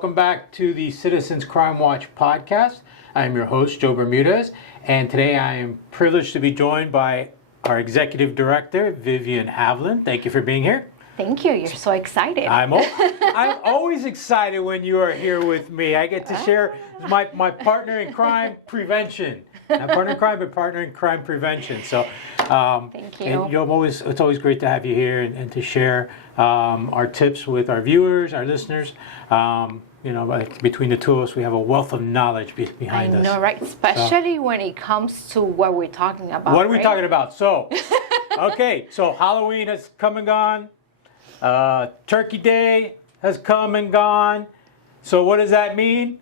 Welcome back to the Citizens Crime Watch podcast. I'm your host, Joe Bermudez, and today I am privileged to be joined by our Executive Director, Vivian Havlin. Thank you for being here. Thank you. You're so excited. I'm always excited when you are here with me. I get to share my partner in crime prevention. Not partner in crime, but partner in crime prevention. So, thank you. And it's always great to have you here and to share our tips with our viewers, our listeners. Between the two of us, we have a wealth of knowledge behind us. I know, right? Especially when it comes to what we're talking about. What are we talking about? So, okay, so Halloween has come and gone. Turkey Day has come and gone. So what does that mean?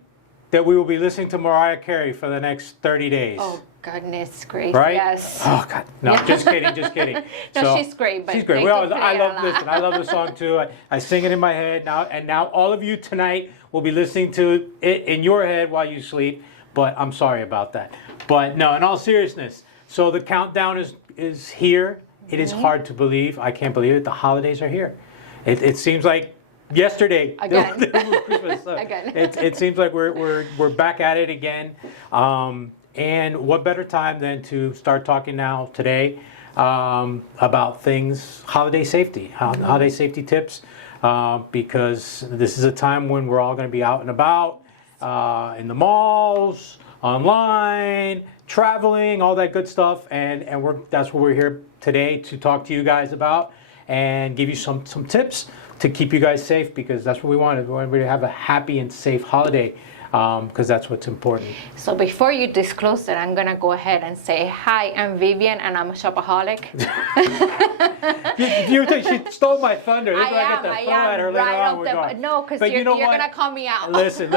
That we will be listening to Mariah Carey for the next 30 days. Oh, goodness gracious. Right? Yes. Oh, God. No, just kidding. No, she's great. But she's great. I love the song, too. I sing it in my head now. And now all of you tonight will be listening to it in your head while you sleep. But I'm sorry about that. But no, in all seriousness. So the countdown is here. It is hard to believe. I can't believe it. The holidays are here. It seems like yesterday. Again. Christmas. Again. It seems like we're back at it again. And what better time than to start talking now today about things, holiday safety tips, because this is a time when we're all going to be out and about, in the malls, online, traveling, all that good stuff, and that's what we're here today to talk to you guys about and give you some tips to keep you guys safe, because that's what we want. We want everybody to have a happy and safe holiday, because that's what's important. So before you disclose it, I'm going to go ahead and say, hi, I'm Vivian, and I'm a shopaholic. She stole my thunder. This is why I get the phone at her later on. No, because you're going to call me out. Listen.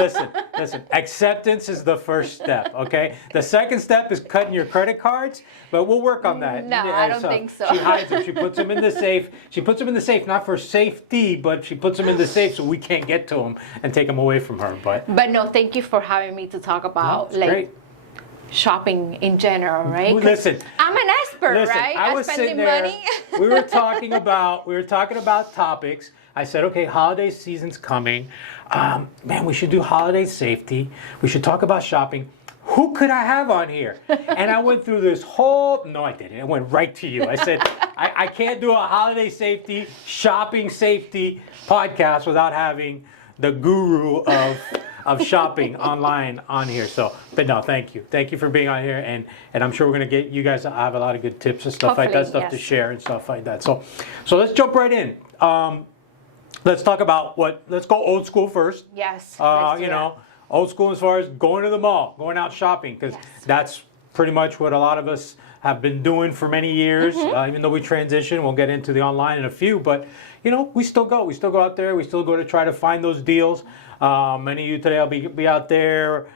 Acceptance is the first step, okay? The second step is cutting your credit cards, but we'll work on that. No, I don't think so. She hides them. She puts them in the safe. She puts them in the safe, not for safety, but she puts them in the safe so we can't get to them and take them away from her. But no, thank you for having me to talk about great. Shopping in general, right? Listen, I'm an expert, right? I was spending sitting there, money. we were talking about topics. I said, okay, holiday season's coming. Man, we should do holiday safety. We should talk about shopping. Who could I have on here? And I went through this whole, no, I didn't. I went right to you. I said, I can't do a holiday safety, shopping safety podcast without having the guru of shopping online on here. So, but no, thank you. Thank you for being on here. And I'm sure we're going to get you guys to have a lot of good tips and stuff like that, stuff to share and stuff like that. So let's jump right in. Let's talk about let's go old school first. Yes. Old school as far as going to the mall, going out shopping, because that's pretty much what a lot of us have been doing for many years. Even though we transition, we'll get into the online in a few, but we still go. We still go out there. We still go to try to find those deals. Many of you today will be out there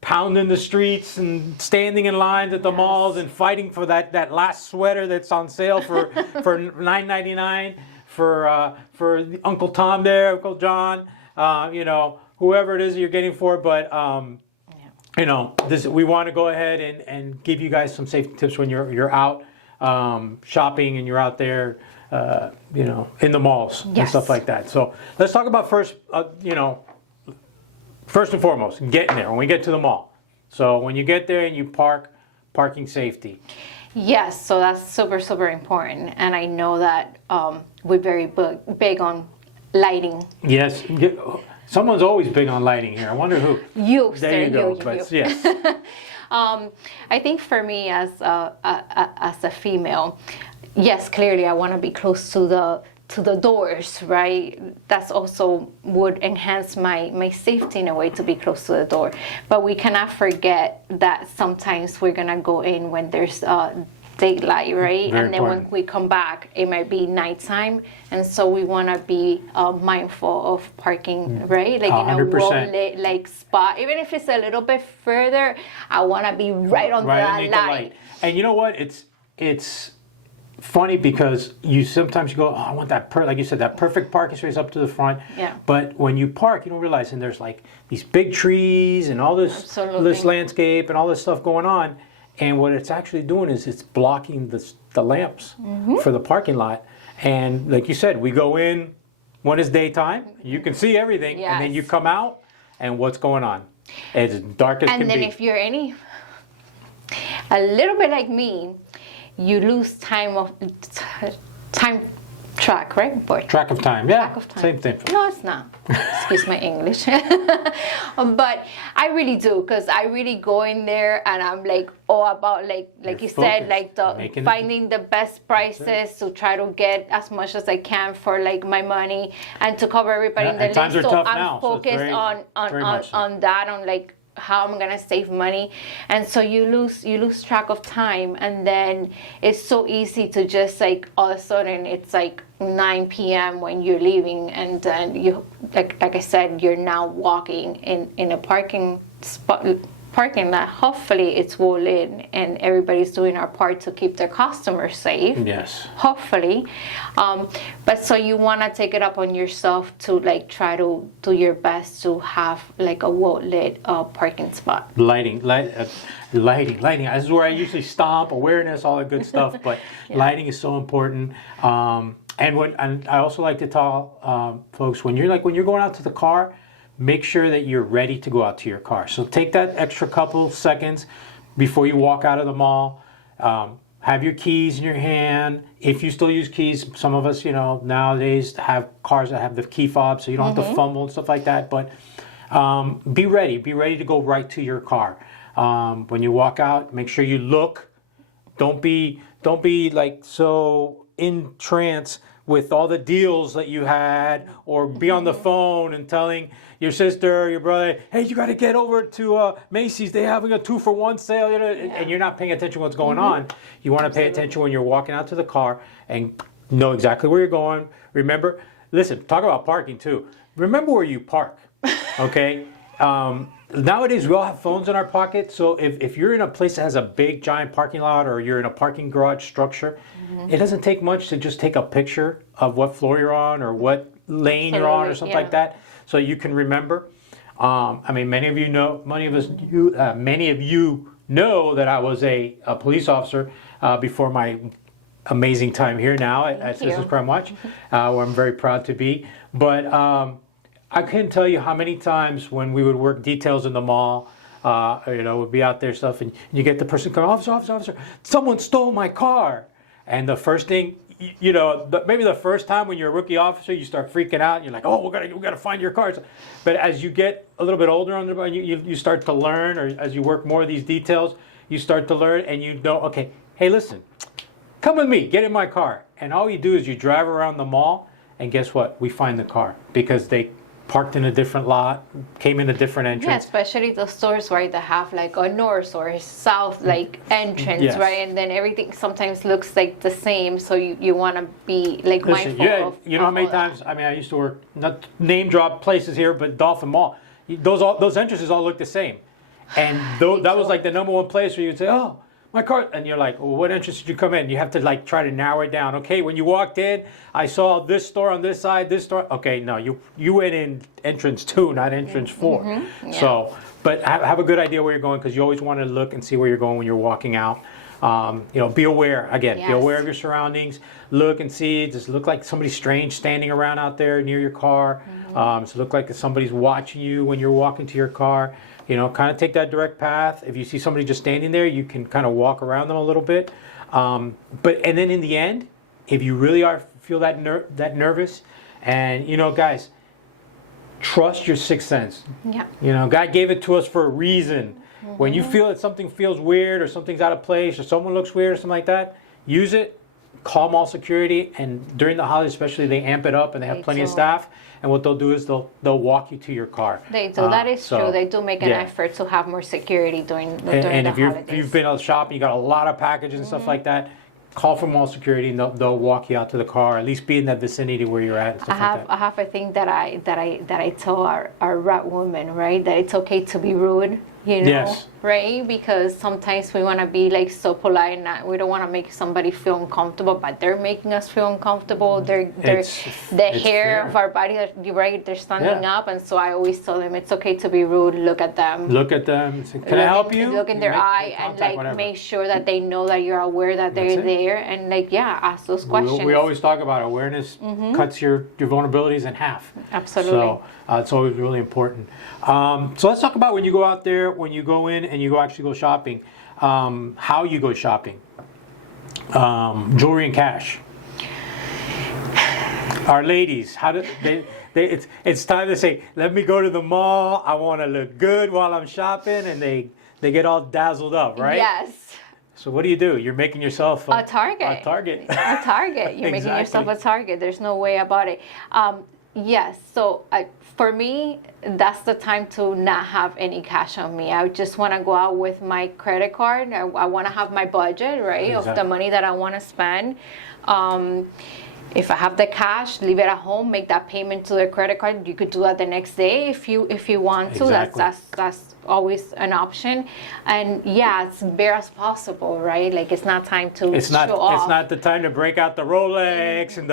pounding the streets and standing in lines at the malls and fighting for that last sweater that's on sale for $9.99 for Uncle Tom there, Uncle John, whoever it is that you're getting for. But we want to go ahead and give you guys some safety tips when you're out shopping and you're out there, in the malls and stuff like that. So let's talk about first and foremost, getting there when we get to the mall. So when you get there and you parking safety. Yes, so that's super, super important. And I know that we're very big on lighting. Yes. Someone's always big on lighting here. I wonder who. There you go. But yes. I think for me as a female, yes, clearly I want to be close to the doors, right? That's also would enhance my safety in a way to be close to the door. But we cannot forget that sometimes we're gonna go in when there's daylight, right? Very and then important. when we come back, it might be nighttime, and so we want to be mindful of parking, right? Like 100%. well-lit spot, even if it's a little bit further. I want to be right on that light. And you know what? It's funny because sometimes you go, oh, I want that like you said, that perfect parking space up to the front. Yeah. But when you park, you don't realize, and there's like these big trees and all this landscape and all this stuff going on. And what it's actually doing is it's blocking the lamps for the parking lot. And like you said, we go in, when it's daytime, you can see everything, and then you Yes. come out, and what's going on? It's dark as can And then be. if you're a little bit like me, you lose time track, right? Track of time, yeah, Track of time. same thing. No, it's not. Excuse my English. But I really do, because I really go in there and I'm like all about like you said, like finding the best prices to try to get as much as I can for like my money and to cover everybody in the list. Times are so tough I'm now, so it's focused very much so. on that, on like how I'm gonna save money. And so you lose track of time, and then it's so easy to just like all of a sudden it's like 9 p.m. when you're leaving, and then you like I said, you're now walking in a parking lot. Hopefully it's well lit and everybody's doing our part to keep their customers safe. Yes. Hopefully. But so you want to take it up on yourself to like try to do your best to have like a well lit parking spot. Lighting. This is where I usually stomp, awareness, all that good stuff. But lighting is so important. And I also like to tell folks, when you're going out to the car, make sure that you're ready to go out to your car. So take that extra couple seconds before you walk out of the mall. Have your keys in your hand. If you still use keys, some of us, nowadays have cars that have the key fob, so you don't have to fumble and stuff like that. But be ready. Be ready to go right to your car. When you walk out, make sure you look. Don't be like so in trance with all the deals that you had, or be on the phone and telling your sister or your brother, hey, you got to get over to Macy's, they're having a 2-for-1 sale, and you're not paying attention to what's going on. You want to pay attention when you're walking out to the car and know exactly where you're going. Remember, listen, talk about parking too. Remember where you park, okay? Nowadays, we all have phones in our pocket, so if you're in a place that has a big, giant parking lot, or you're in a parking garage structure, it doesn't take much to just take a picture of what floor you're on or what lane you're on or something like that, so you can remember. Many of you know that I was a police officer before my amazing time here now at Citizens Crime Watch, where I'm very proud to be. But I couldn't tell you how many times when we would work details in the mall, we'd be out there stuff, and you get the person coming, officer, someone stole my car. And the first thing, maybe the first time when you're a rookie officer, you start freaking out. And you're like, oh, we gotta find your cars. But as you get a little bit older you start to learn, or as you work more of these details, you start to learn, and okay, hey, listen, come with me, get in my car. And all you do is you drive around the mall, and guess what? We find the car because they parked in a different lot, came in a different entrance. Yeah, especially the stores, right, that have like a north or south like entrance, right? And then everything sometimes looks like the same, so you want to be like mindful of. You know how many times? I used to work, not name drop places here, but Dolphin Mall. Those entrances all look the same, and that was like the number one place where you'd say, oh, my car, and you're like, well, what entrance did you come in? You have to like try to narrow it down. Okay, when you walked in, I saw this store on this side, this store. Okay, no, you went in entrance 2, not entrance 4. So, but have a good idea where you're going, because you always want to look and see where you're going when you're walking out. Be aware, again, be aware of your surroundings. Look and see, does it look like somebody strange standing around out there near your car? Does it look like somebody's watching you when you're walking to your car? Kind of take that direct path. If you see somebody just standing there, you can kind of walk around them a little bit. And then in the end, if you really feel that nervous, and guys, trust your sixth sense. Yeah. God gave it to us for a reason. When you feel that something feels weird, or something's out of place, or someone looks weird or something like that, use it. Call mall security, and during the holidays especially, they amp it up, and they have plenty of staff. And what they'll do is they'll walk you to your car. They do. That is true. They do make an effort to have more security during the holidays. If you've been out shopping, you got a lot of packages and stuff like that, call for mall security, and they'll walk you out to the car. At least be in that vicinity where you're at. And stuff I have a thing that I tell our rat women, right? That it's okay to be rude. Yes. right? Because sometimes we want to be like so polite, and we don't want to make somebody feel uncomfortable, but they're making us feel uncomfortable. They're the it's hair fair. of our body, right? They're standing Yeah. up, and so I always tell them it's okay to be rude. Look at them. Look at them. Say, can I help you? Look in their Make eye and contact, like whatever. make sure that they know that you're aware that they're That's it. there, and like ask those questions. We always talk about awareness cuts your vulnerabilities in half. Absolutely. So it's always really important. So let's talk about when you go out there, when you go in and you actually go shopping, how you go shopping. Jewelry and cash. Our ladies, how do they it's time to say, let me go to the mall. I want to look good while I'm shopping, and they get all dazzled up, right? Yes. So what do? You're making yourself A target. A target. A target. You're making yourself a target. There's no way about it. Yes. So for me, that's the time to not have any cash on me. I just want to go out with my credit card. I want to have my budget, right, of the money that I want to spend. If I have the cash, leave it at home, make that payment to the credit card. You could do that the next day if you want to. Exactly. That's always an option. And as bare as possible, right? Like it's not time to It's not. show off. It's not the time to break out the Rolex and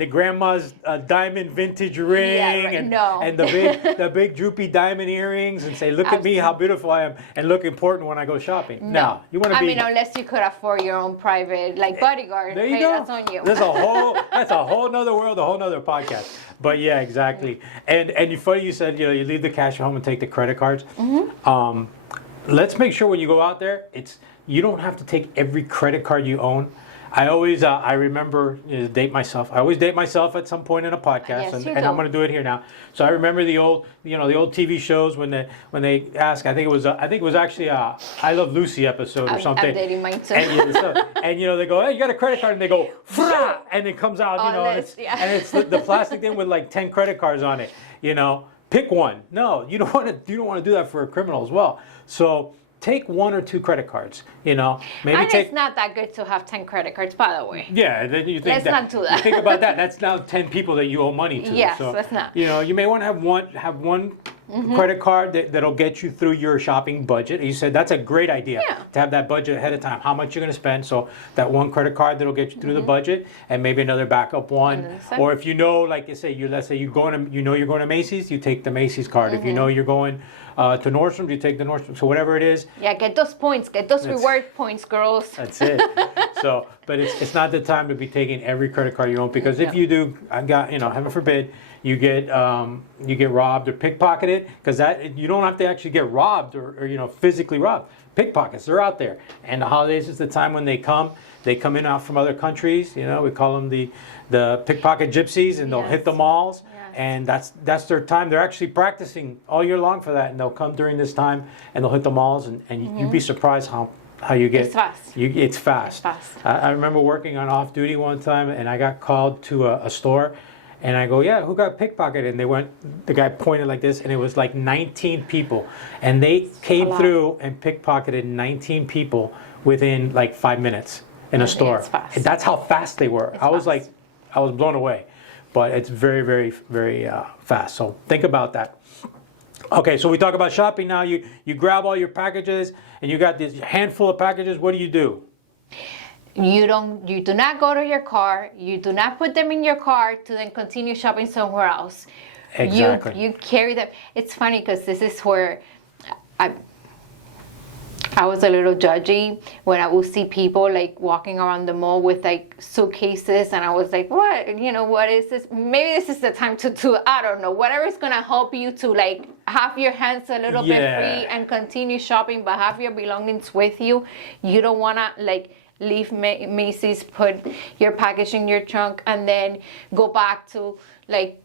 the grandma's diamond vintage ring right. and No. and the big droopy diamond earrings and say, look at me, how beautiful I am, and look important when I go shopping. No, you want to be. I mean, unless you could afford your own private like bodyguard. There you Hey, go. that's on you. That's a whole nother world, a whole nother podcast. But yeah, exactly. And you funny you said you leave the cash at home and take the credit cards. Let's make sure when you go out there, you don't have to take every credit card you own. I always I remember date myself. I always date myself at some point in a podcast, Yes, you and I'm do. going to do it here now. So I remember the old TV shows when they ask. I think it was actually a I Love Lucy episode or something. I'm dating mine too. And they go, hey, you got a credit card, and they go, Frah! And it comes out, and it's the plastic thing with like 10 credit cards on it. Pick one. No, you don't want to do that for a criminal as well. So take one or two credit cards. Maybe and take. it's not that good to have 10 credit cards, by the way. Yeah, then you think Let's not do that. You think about that. That's now 10 people that you owe money to. Yes, so, let's not. You may want to have one credit card that'll get you through your shopping budget. You said that's a great idea to have that budget ahead of time. How much you're going to spend? So that one credit card that'll get you through the budget, and maybe another backup one. Or if like you say, let's say you're going to Macy's, you take the Macy's card. If you know you're going to Nordstrom's, you take the Nordstrom's. So whatever it is. Yeah, get those points. Get those reward points, girls. That's it. So, but it's not the time to be taking every credit card you own, because if you do, heaven forbid, you get robbed or pickpocketed, because that you don't have to actually get robbed or physically robbed. Pickpockets, they're out there, and the holidays is the time when they come. They come in out from other countries. We call them the pickpocket gypsies, and they'll hit the malls. And that's their time. They're actually practicing all year long for that, and they'll come during this time and they'll hit the malls, and you'd be surprised how you get. It's fast. It's fast. It's fast. I remember working on off duty one time, and I got called to a store, and I go, yeah, who got pickpocketed? And the guy pointed like this, and it was like 19 people, and they came through and pickpocketed 19 people within like 5 minutes in a store. It's fast. And that's how fast they were. I was blown away. But it's very, very, very fast. So think about that. Okay, so we talk about shopping now. You grab all your packages, and you got this handful of packages. What do? You do not go to your car. You do not put them in your car to then continue shopping somewhere else. Exactly. You carry them. It's funny because this is where I was a little judgy when I would see people like walking around the mall with like suitcases, and I was like, what is this? Maybe this is the time to do, I don't know, whatever is gonna help you to like have your hands a little bit free and continue shopping, but have your belongings with you. You don't wanna like leave Macy's, put your package in your trunk, and then go back to like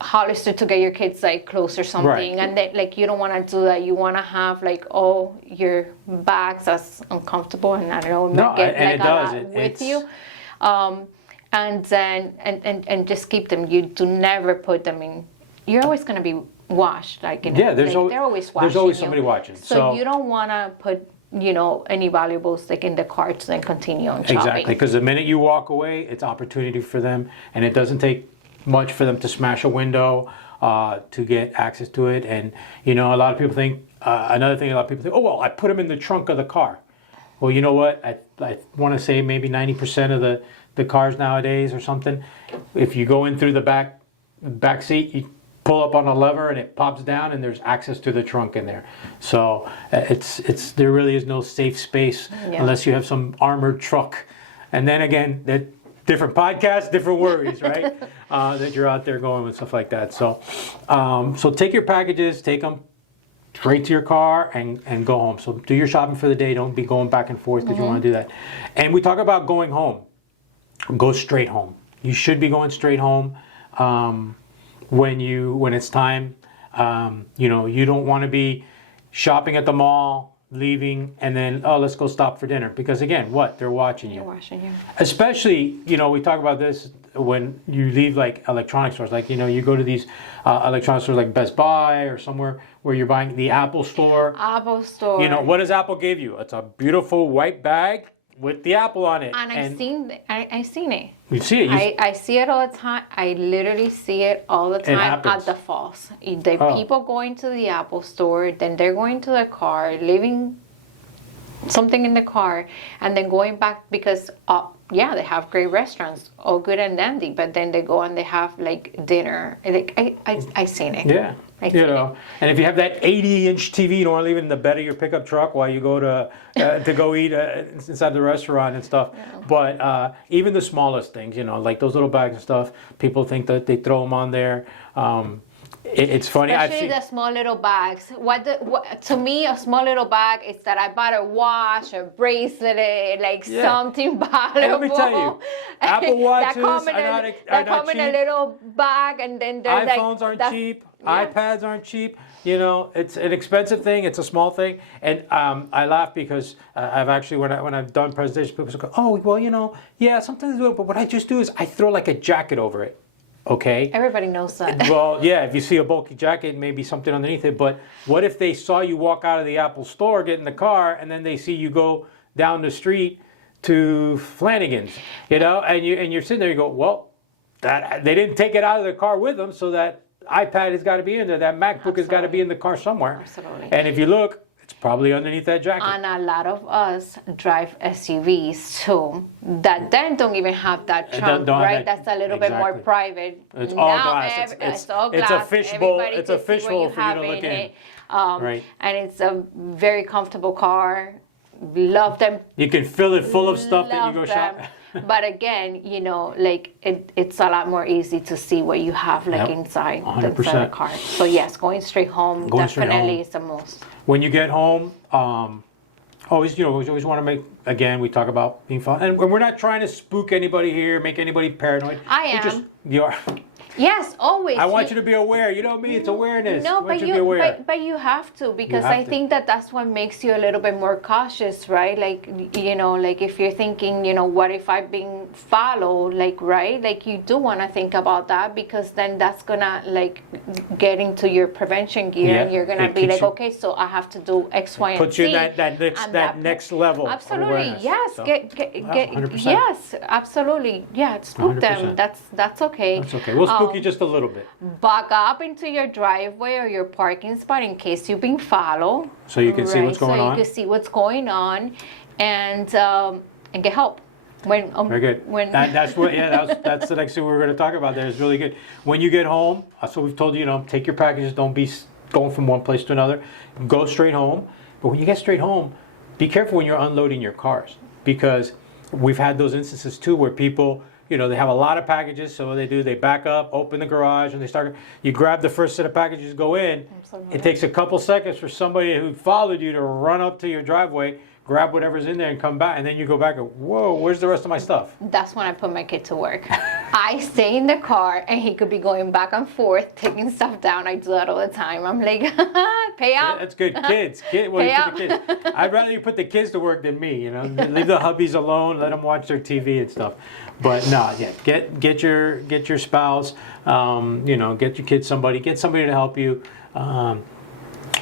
Hollister to get your kids like clothes or something, Right. and then like you don't want to do that. You want to have like all your bags. That's uncomfortable, and I don't know, get and like it a does. lot with you, and then and just keep them. You do never put them in. You're always gonna be washed, like they're always watching. There's always you. somebody watching. So you don't want to put any valuables like in the cart to then continue on shopping. Exactly, because the minute you walk away, it's opportunity for them, and it doesn't take much for them to smash a window to get access to it. And a lot of people think another thing a lot of people think, oh, well, I put them in the trunk of the car. Well, you know what? I want to say maybe 90% of the cars nowadays or something, if you go in through the back seat, you pull up on a lever and it pops down and there's access to the trunk in there. So there really is no safe space unless you have some armored truck. And then again, that different podcasts, different worries, right? That you're out there going with stuff like that. So take your packages, take them straight to your car and go home. So do your shopping for the day. Don't be going back and forth because you want to do that. And we talk about going home. Go straight home. You should be going straight home when it's time. You don't want to be shopping at the mall, leaving, and then, let's go stop for dinner. Because again, they're watching you. They're watching you. Especially, we talk about this when you leave like electronic stores. Like, you go to these electronic stores like Best Buy or somewhere where you're buying the Apple store. Apple store. What does Apple give you? It's a beautiful white bag with the apple on it. And I've seen it. You see it. I see it all the time. I literally see it all the time at the falls. The people going to the Apple store, then they're going to their car, leaving something in the car, and then going back because they have great restaurants, all good and dandy, but then they go and they have like dinner. Like I seen it. Yeah. And if you have that 80-inch TV, you don't want to leave it in the bed of your pickup truck while you go to go eat inside the restaurant and stuff. Yeah. But even the smallest things, like those little bags and stuff, people think that they throw them on there. It's funny. Especially the small little bags. To me, a small little bag is that I bought a watch, a bracelet, something valuable. And let me tell you, Apple Watches that come in a little bag, and then there's iPhones aren't cheap. Yeah. iPads aren't cheap. It's an expensive thing. It's a small thing, and I laugh because I've actually when I've done presentations, people go, "Oh, well, sometimes I do it, but what I just do is I throw like a jacket over it." Okay. Everybody knows that. Well, yeah, if you see a bulky jacket, maybe something underneath it. But what if they saw you walk out of the Apple store, get in the car, and then they see you go down the street to Flanagan's, and you're sitting there, you go, well, that they didn't take it out of the car with them, so that iPad has got to be in there, that MacBook has got to be in the car somewhere. Absolutely. And if you look, it's probably underneath that jacket. And a lot of us drive SUVs too that then don't even have that trunk, right? That's a little bit more private. It's all glass. It's all glass. It's a fishbowl. It's a fishbowl for you to look in. Right. And it's a very comfortable car. Love them. You can fill it full of stuff that you go shopping. But again, it's a lot more easy to see what you have inside the car. So yes, going straight home definitely is the most. When you get home, always want to make, again, we talk about being fun. And we're not trying to spook anybody here, make anybody paranoid. I am. You are. Yes, always. I want you to be aware. You know me, it's awareness. No, but you have to, because I think that's what makes you a little bit more cautious, right? Like if you're thinking, what if I've been followed, right? Like you do want to think about that, because then that's gonna get into your prevention gear, and you're gonna be like, okay, so I have to do X, Y, and Z. Put you in that next level. Absolutely, yes. So, get 100%. Yes, absolutely. Yeah, spook 100%. Them. That's okay. That's okay. We'll spook you just a little bit. Back up into your driveway or your parking spot in case you've been followed. So you can see what's going on. So you can see what's going on, and get help. Very good. That's the next thing we're going to talk about. There is really good. When you get home, so we've told you, take your packages. Don't be going from one place to another. Go straight home. But when you get straight home, be careful when you're unloading your cars, because we've had those instances too where people, they have a lot of packages, so what they do, they back up, open the garage, and they start. You grab the first set of packages, go in. Absolutely. It takes a couple seconds for somebody who followed you to run up to your driveway, grab whatever's in there, and come back, and then you go back and, whoa, where's the rest of my stuff? That's when I put my kid to work. I stay in the car, and he could be going back and forth, taking stuff down. I do that all the time. I'm like, pay up. That's good. Kids. Pay up. The kids. I'd rather you put the kids to work than me, Leave the hubbies alone, let them watch their TV and stuff. But no, get your spouse, get your kids get somebody to help you.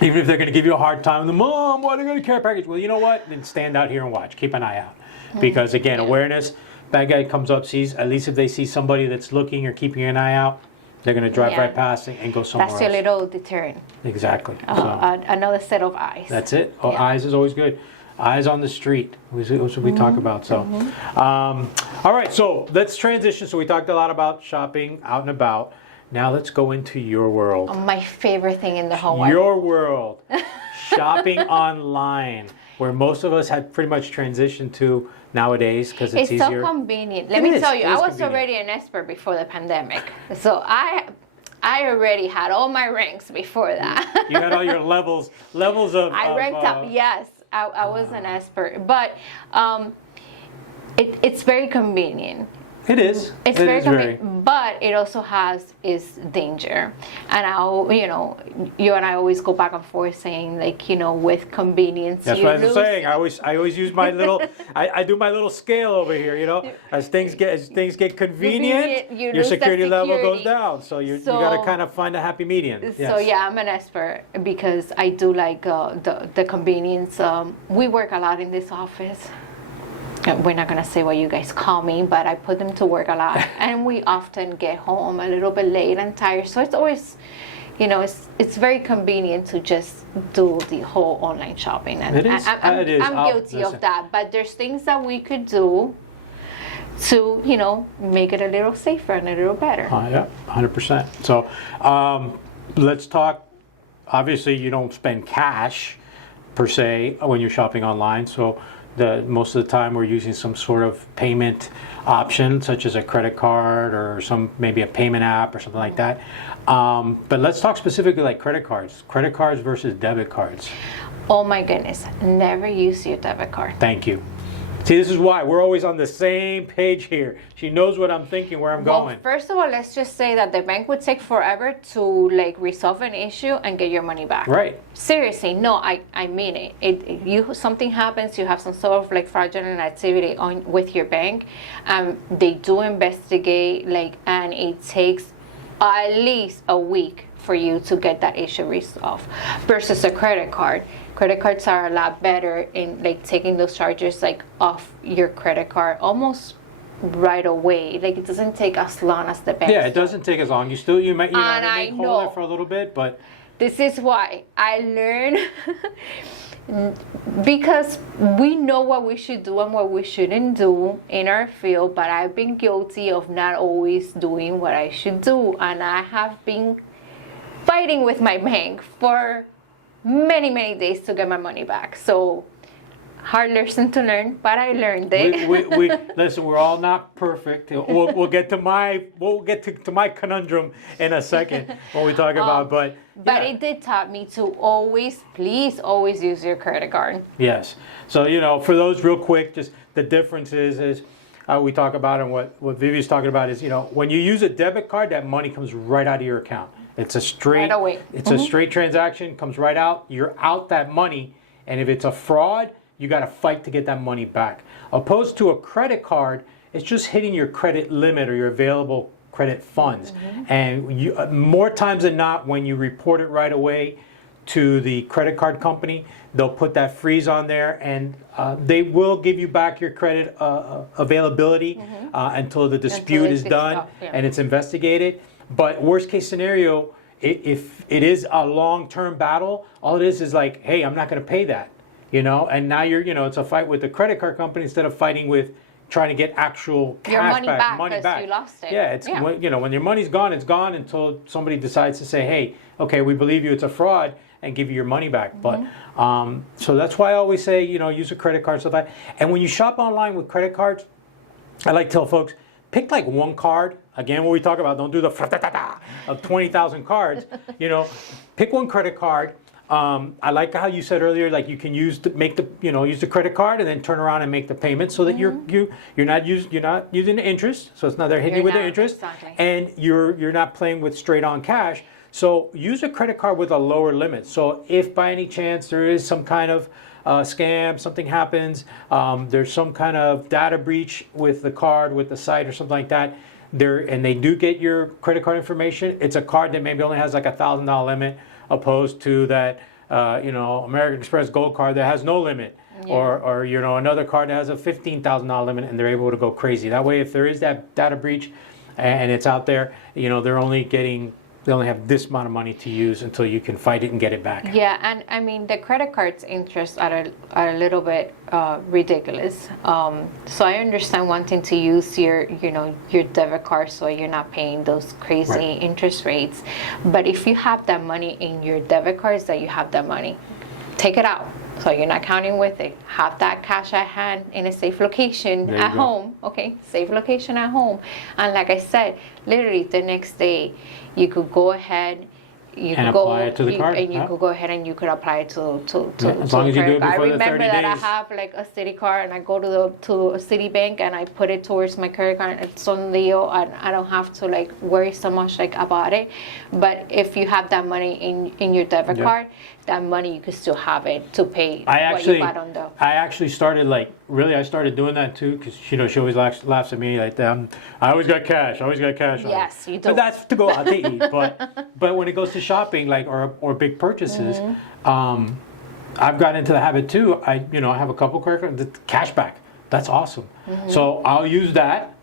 Even if they're going to give you a hard time, Mom, why are they going to carry a package? Well, you know what? Then stand out here and watch. Keep an eye out. Because again, awareness, bad guy comes up, sees, at least if they see somebody that's looking or keeping an eye out, They're going to drive Yeah. right past it and go somewhere That's your else. little deterrent. Exactly. Another set of eyes. That's it. Oh, Yeah. eyes is always good. Eyes on the street. That's what we talk about. So, all right. So let's transition. So we talked a lot about shopping out and about. Now let's go into your world. My favorite thing in the whole world. Your world. Shopping online, where most of us had pretty much transitioned to nowadays because it's easier. So convenient. Let me tell you, It I is was convenient. already an expert before the pandemic. So I already had all my ranks before that. You had all your levels of. I ranked up. Yes, I was an expert, but it's very convenient. It is. It's very convenient, but it also has its danger. And you and I always go back and forth saying, like, with convenience. That's what I was saying. I always use my little. I do my little scale over here. As things get convenient, your security level goes down. So you got to kind of find a happy median. So Yes. yeah, I'm an expert because I do like the convenience. We work a lot in this office. We're not going to say what you guys call me, but I put them to work a lot. And we often get home a little bit late and tired. So it's always, it's very convenient to just do the whole online shopping. And It is. I'm guilty listen. of that. But there's things that we could do to, make it a little safer and a little better. Yeah, 100%. So let's talk. Obviously, you don't spend cash per se when you're shopping online. So most of the time we're using some sort of payment option, such as a credit card or maybe a payment app or something like that. But let's talk specifically like credit cards versus debit cards. Oh my goodness, never use your debit card. Thank you. See, this is why we're always on the same page here. She knows what I'm thinking, where I'm going. First of all, let's just say that the bank would take forever to resolve an issue and get your money back. Right. Seriously, no, I mean it. Something happens, you have some sort of fraudulent activity with your bank, they do investigate, and it takes at least a week for you to get that issue resolved. Versus a credit card. Credit cards are a lot better in taking those charges off your credit card almost right away. It doesn't take as long as the bank. Yeah, it doesn't take as long. You might I hold know. it for a little bit, but This is why I learned because we know what we should do and what we shouldn't do in our field, but I've been guilty of not always doing what I should do, and I have been fighting with my bank for many days to get my money back. So hard lesson to learn, but I learned it. we listen. We're all not perfect. We'll get to my conundrum in a second when we talk about. But it did taught me to please always use your credit card. Yes. So for those real quick, just the difference is we talk about, and what Vivi's talking about is when you use a debit card, that money comes right out of your account. It's a straight. Right away. It's a straight transaction. Comes right out. You're out that money, and if it's a fraud, you got to fight to get that money back. Opposed to a credit card, it's just hitting your credit limit or your available credit funds. And you, more times than not, when you report it right away to the credit card company, they'll put that freeze on there, and they will give you back your credit availability until the dispute is done and it's investigated. But worst case scenario, if it is a long-term battle, all it is hey, I'm not going to pay that. And now it's a fight with the credit card company instead of fighting with trying to get actual cash Your money back money because back. you lost it. Yeah, when your money's gone, it's gone until somebody decides to say, hey, okay, we believe you, it's a fraud, and give you your money back. But so that's why I always say, use a credit card, stuff like that. And when you shop online with credit cards, I like to tell folks, pick one card. Again, what we talk about, don't do the of 20,000 cards. Pick one credit card. I like how you said earlier, you can use the credit card and then turn around and make the payment, so that you're not using the interest, so it's not they're hitting you with the interest, exactly. and you're not playing with straight on cash. So use a credit card with a lower limit. So if by any chance there is some kind of scam, something happens, there's some kind of data breach with the card, with the site or something like that, and they do get your credit card information, it's a card that maybe only has $1,000 limit, opposed to that American Express Gold card that has no limit, or another card that has a $15,000 limit, and they're able to go crazy. That way, if there is that data breach and it's out there, they're only getting. They only have this amount of money to use until you can fight it and get it back. Yeah, and I mean the credit cards interest are a little bit ridiculous. So I understand wanting to use your debit card so you're not paying those crazy interest rates. But if you have that money in your debit cards, that you have that money, take it out. So you're not counting with it. Have that cash at hand in a safe location at home. Okay, safe location at home. And like I said, literally the next day, you could go ahead. You and could go apply it to the card. and you could go ahead and you could apply it to as long as you do it before the 30 days. I remember that I have like a city card and I go to a Citibank and I put it towards my credit card. It's on deal and I don't have to like worry so much like about it. But if you have that money in your debit card, that money you could still have it to pay what you bought on the. I actually started I started doing that too because she always laughs at me like I always got cash. Yes, you do. But that's to go out to eat. But when it goes to shopping or big purchases, I've gotten into the habit too. I have a couple credit cards. The cash back. That's awesome. So I'll use that,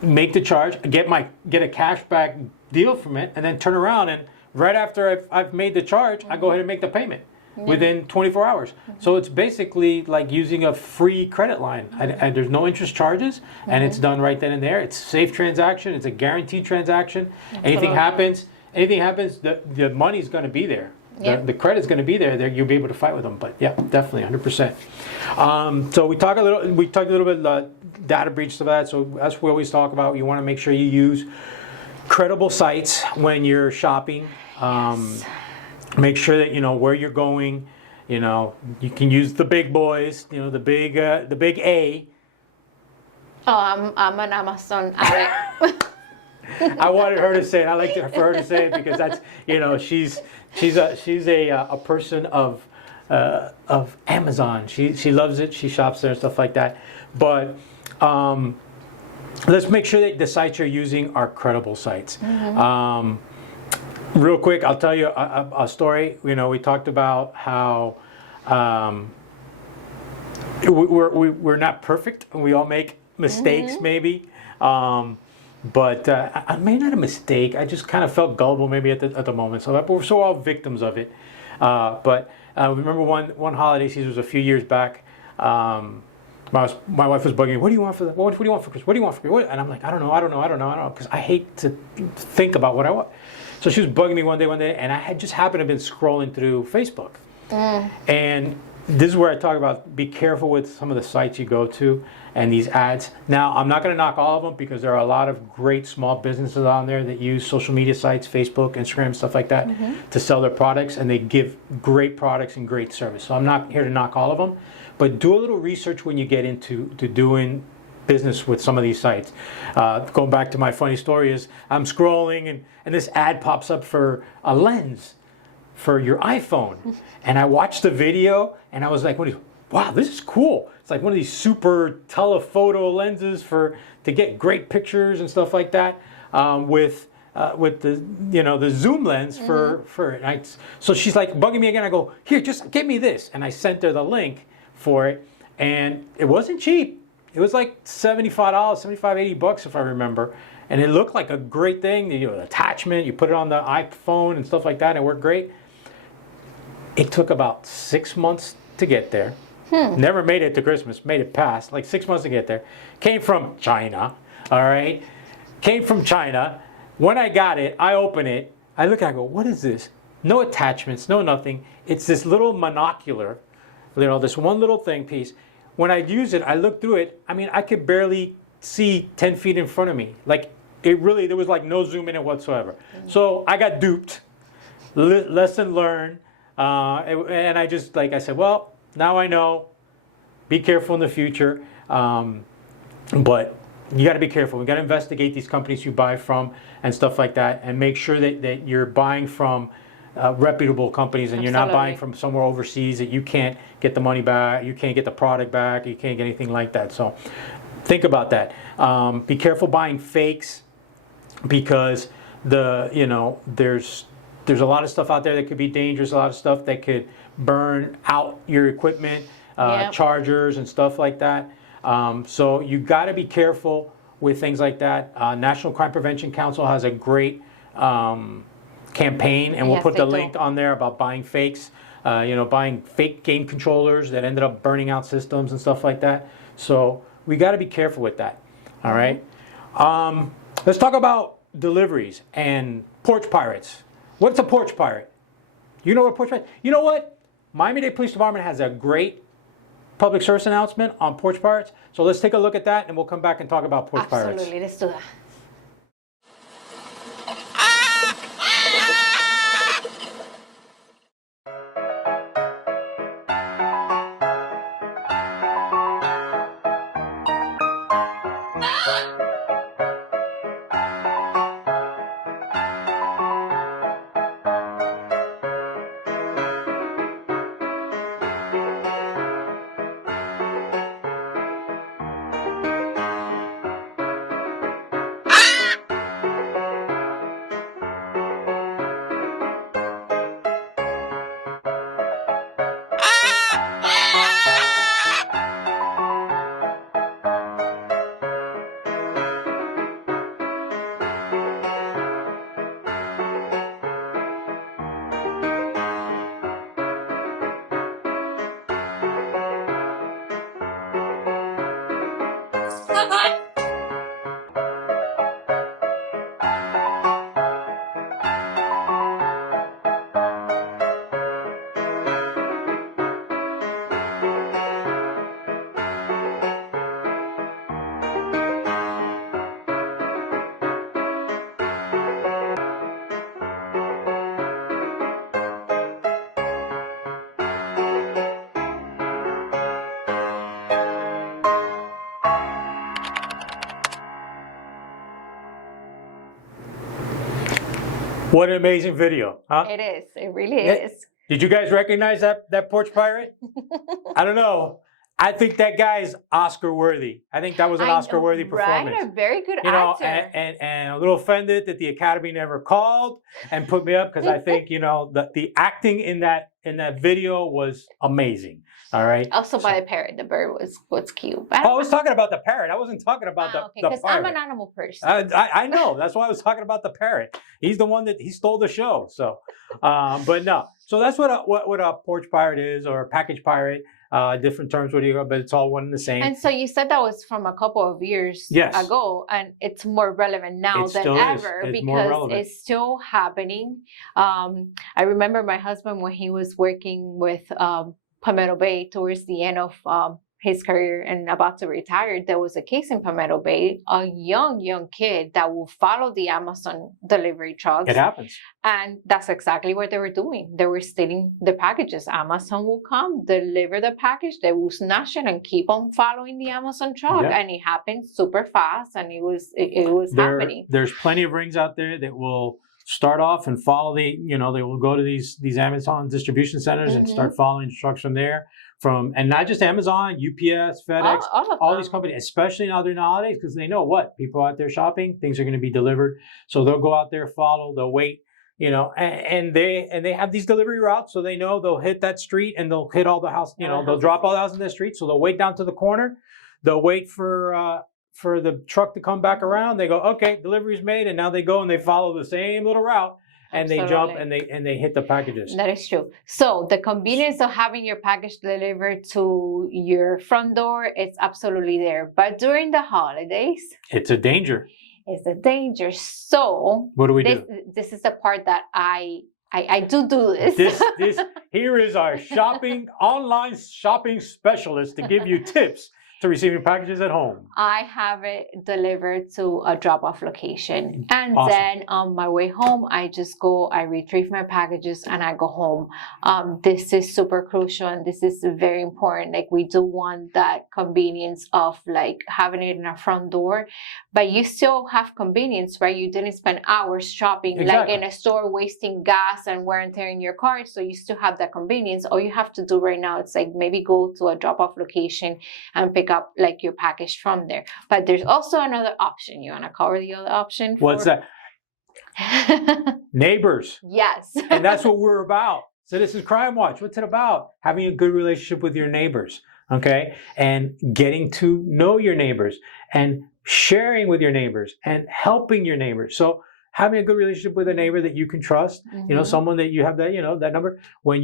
make the charge, get a cash back deal from it, and then turn around and right after I've made the charge, I go ahead and make the payment within 24 hours. So it's basically like using a free credit line. There's no interest charges, and it's done right then and there. It's a safe transaction. It's a guaranteed transaction. Anything happens, the money's going to be there. The credit's going to be there. You'll be able to fight with them. But yeah, definitely 100%. So we talked a little bit data breach of that. So that's what we always talk about. You want to make sure you use credible sites when you're shopping. Make sure that where you're going. You can use the big boys. The big A. Oh, I'm an Amazon addict. I wanted her to say it. I like for her to say it because that's she's a person of Amazon. She loves it. She shops there and stuff like that. But let's make sure that the sites you're using are credible sites. Real quick, I'll tell you a story. We talked about how we're not perfect. We all make mistakes, maybe. But I made not a mistake. I just kind of felt gullible maybe at the moment. So we're all victims of it. But remember one holiday season was a few years back. My wife was bugging me. What do you want for that? What do you want for Christmas? What do you want for Christmas? And I'm like, I don't know, because I hate to think about what I want. So she was bugging me one day, and I had just happened to have been scrolling through Facebook. And this is where I talk about be careful with some of the sites you go to and these ads. Now, I'm not going to knock all of them because there are a lot of great small businesses on there that use social media sites, Facebook, Instagram, stuff like that, to sell their products, and they give great products and great service. So I'm not here to knock all of them, but do a little research when you get into doing business with some of these sites. Going back to my funny story is I'm scrolling and this ad pops up for a lens for your iPhone. And I watched the video and I was like, wow, this is cool. It's like one of these super telephoto lenses to get great pictures and stuff like that with the zoom lens for it. So she's like bugging me again. I go, here, just get me this. And I sent her the link for it. And it wasn't cheap. It was like $75, $80 if I remember. And it looked like a great thing. Attachment, you put it on the iPhone and stuff like that, and it worked great. It took about 6 months to get there. Never made it to Christmas, made it past, like 6 months to get there. Came from China, all right? Came from China. When I got it, I open it, I look at it, I go, what is this? No attachments, no nothing. It's this little monocular, this one little piece. When I use it, I look through it, I could barely see 10 feet in front of me. Like, there was like no zoom in it whatsoever. So I got duped. Lesson learned. And I just, like I said, well, now I know. Be careful in the future. But you got to be careful. We got to investigate these companies you buy from and stuff like that, and make sure that you're buying from reputable companies, and you're not buying from somewhere overseas that you can't get the money back, you can't get the product back, you can't get anything like that. So think about that. Be careful buying fakes, because there's a lot of stuff out there that could be dangerous, a lot of stuff that could burn out your equipment, chargers and stuff like that. So you got to be careful with things like that. National Crime Prevention Council has a great campaign, and we'll Yes, put the they do. link on there about buying fakes, buying fake game controllers that ended up burning out systems and stuff like that. So we got to be careful with that. All right. Let's talk about deliveries and porch pirates. What's a porch pirate? You know what a porch pirate? You know what? Miami-Dade Police Department has a great public service announcement on porch pirates. So let's take a look at that, and we'll come back and talk about porch pirates. Absolutely, let's do that. What an amazing video, huh? It is. It really is. Did you guys recognize that porch pirate? I don't know. I think that guy's Oscar worthy. I think that was an Oscar worthy performance. Right, a very good actor. actor. And a little offended that the Academy never called and put me up, because I think the acting in that video was amazing. All right. Also by the parrot. The bird was cute. I was talking about the parrot. I wasn't talking about the because pirate. I'm an animal person. I know. That's why I was talking about the parrot. He's the one he stole the show. So, but no. So that's what a porch pirate is, or a package pirate. Different terms, but it's all one and the same. And so you said that was from a couple of years ago, and it's more relevant now than ever because it's still happening. I remember my husband when he was working with Palmetto Bay towards the end of his career and about to retire. There was a case in Palmetto Bay, a young kid that will follow the Amazon delivery trucks. It happens. And that's exactly what they were doing. They were stealing the packages. Amazon will come, deliver the package, they will snatch it and keep on following the Amazon truck. Yeah. And it happened super fast, and it was happening. There's plenty of rings out there that will start off and follow they will go to these Amazon distribution centers and start following the trucks from there. And not just Amazon, UPS, FedEx, all these companies, especially now during the holidays, because they know people out there shopping, things are going to be delivered. So they'll go out there, follow, they'll wait, and they have these delivery routes, so they know they'll hit that street and they'll hit all the house, they'll drop all the houses in the street. So they'll wait down to the corner, they'll wait for the truck to come back around. They go, okay, delivery's made, and now they go and they follow the same little route. And they jump and they hit the packages. That is true. So the convenience of having your package delivered to your front door, it's absolutely there. But during the holidays, it's a danger. It's a danger. So what do we do? This is the part that I do this. This here is our online shopping specialist to give you tips to receiving packages at home. I have it delivered to a drop-off location. And awesome. Then on my way home, I just go, I retrieve my packages and I go home. This is super crucial and this is very important. Like, we do want that convenience of like having it in our front door, but you still have convenience, right? You didn't spend hours shopping like in a store, wasting gas and wear and tear in your car. So you still have that convenience. All you have to do right now, it's like maybe go to a drop-off location and pick up like your package from there. But there's also another option. You want to cover the other option? What's that? Neighbors. Yes. And that's what we're about. So this is Crime Watch. What's it about? Having a good relationship with your neighbors, okay? And getting to know your neighbors. And sharing with your neighbors and helping your neighbors. So having a good relationship with a neighbor that you can trust, someone that you have that, that number. When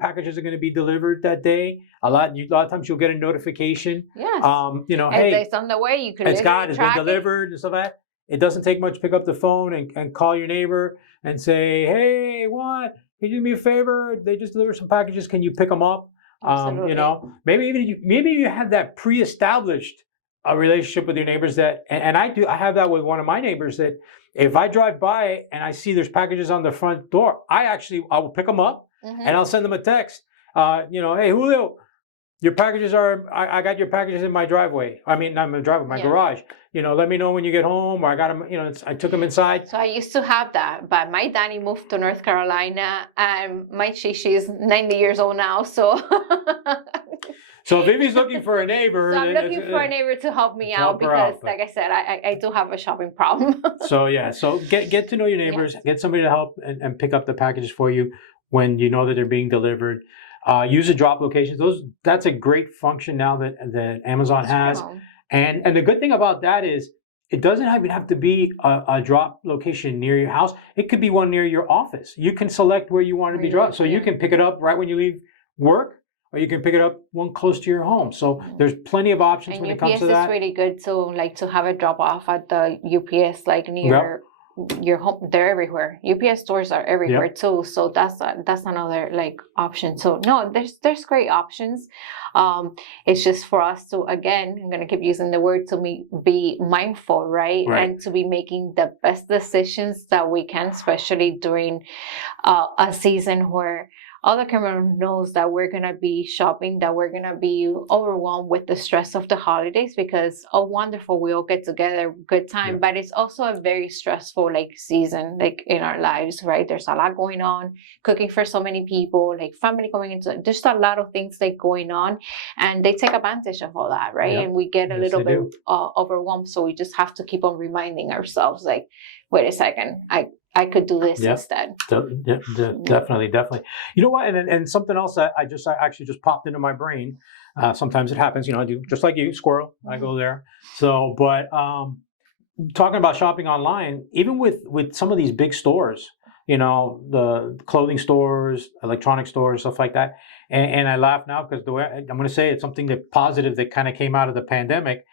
packages are going to be delivered that day, a lot of times you'll get a notification. Yes. Hey, it's on the way. You can. It's been delivered and stuff like that. It doesn't take much to pick up the phone and call your neighbor and say, hey, what? Can you do me a favor? They just delivered some packages. Can you pick them up? Absolutely. Maybe you have that pre-established relationship with your neighbors that, and I have that with one of my neighbors that if I drive by and I see there's packages on the front door, I will pick them up and I'll send them a text. Hey Julio, your packages I got your packages in my driveway. I mean, not in my driveway, my garage. Let me know when you get home, or I got them, I took them inside. So I used to have that, but my daddy moved to North Carolina, and she's 90 years old now, so. So Vivi's looking for a neighbor. So I'm looking for a neighbor to help me out because, like I said, I do have a shopping problem. So get to know your neighbors, get somebody to help and pick up the packages for you when you know that they're being delivered. Use the drop locations. That's a great function now that Amazon has. True. And the good thing about that is it doesn't even have to be a drop location near your house. It could be one near your office. You can select where you want to be dropped. So you can pick it up right when you leave work, or you can pick it up one close to your home. So there's plenty of options when it comes to that. UPS is really good too, like to have it drop off at the UPS, like near your home. They're everywhere. UPS stores are everywhere too. So that's another like option. So no, there's great options. It's just for us to, again, I'm gonna keep using the word, to be mindful, right? And to be making the best decisions that we can, especially during a season where other community knows that we're going to be shopping, that we're going to be overwhelmed with the stress of the holidays, because wonderful, we all get together, good time, but it's also a very stressful like season, like in our lives, right? There's a lot going on, cooking for so many people, like family coming into, there's a lot of things like going on, and they take advantage of all that, right? And we get a little bit overwhelmed, so we just have to keep on reminding ourselves, like, wait a second, I could do this instead. Definitely. You know what? And something else that I actually just popped into my brain. Sometimes it happens. I do just like you, squirrel. I go there. So, but talking about shopping online, even with some of these big stores, the clothing stores, electronic stores, stuff like that. And I laugh now because the way I'm going to say it's something that positive that kind of came out of the pandemic.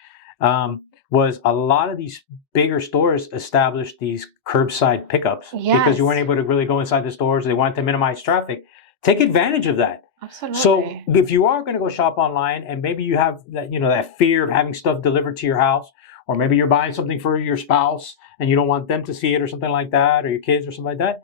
Was a lot of these bigger stores established these curbside pickups because you weren't able to really go inside the stores. They wanted to minimize traffic. Take advantage of that. Absolutely. So if you are going to go shop online and maybe you have that, that fear of having stuff delivered to your house, or maybe you're buying something for your spouse and you don't want them to see it or something like that, or your kids or something like that,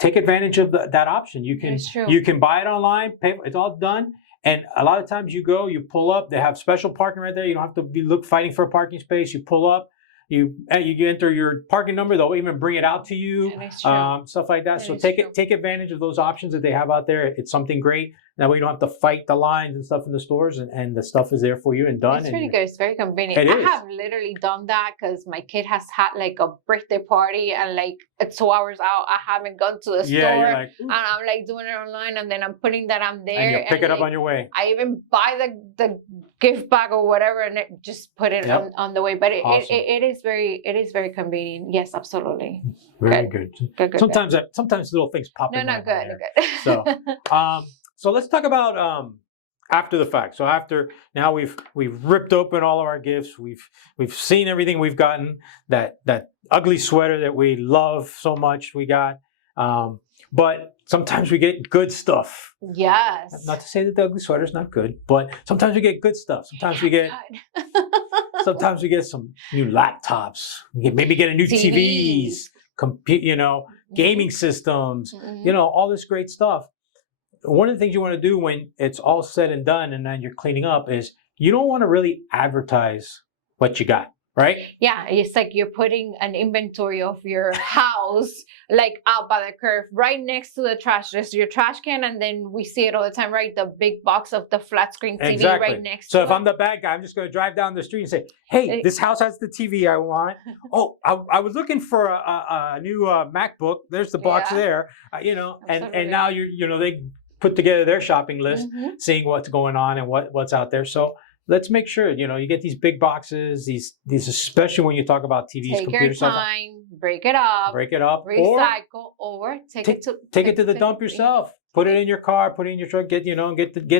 take advantage of that option. You can buy it online, pay, it's all done. And a lot of times you pull up, they have special parking right there. You don't have to be fighting for a parking space. You pull up, you enter your parking number. They'll even bring it out to you, stuff like that. So take advantage of those options that they have out there. It's something great. That way you don't have to fight the lines and stuff in the stores, and the stuff is there for you and done. It's pretty good. It's very convenient. I have literally done that because my kid has had like a birthday party, and like 2 hours out, I haven't gone to the store, and I'm like doing it online, and then I'm putting that I'm there, and you pick it up on your way. I even buy the gift bag or whatever, and just put it on the way. But it is very convenient. Yes, absolutely. Very good. Sometimes little things pop in. No, good. So let's talk about after the fact. So after now we've ripped open all of our gifts. We've seen everything we've gotten. That ugly sweater that we love so much we got. But sometimes we get good stuff. Yes. Not to say that the ugly sweater is not good, but sometimes we get good stuff. Sometimes we get some new laptops. Maybe get a new TVs, gaming systems. All this great stuff. One of the things you want to do when it's all said and done and then you're cleaning up is you don't want to really advertise what you got, right? Yeah, it's like you're putting an inventory of your house like out by the curb, right next to the trash. There's your trash can, and then we see it all the time, right? The big box of the flat screen TV right next to it. So if I'm the bad guy, I'm just going to drive down the street and say, hey, this house has the TV I want. Oh, I was looking for a new MacBook. There's the box there, and now they put together their shopping list, seeing what's going on and what's out there. So let's make sure, you get these big boxes, these especially when you talk about TVs, Take your computers, stuff. time, break it up, or recycle, or take it to the dump yourself. Put it in your car, put it in your truck. Get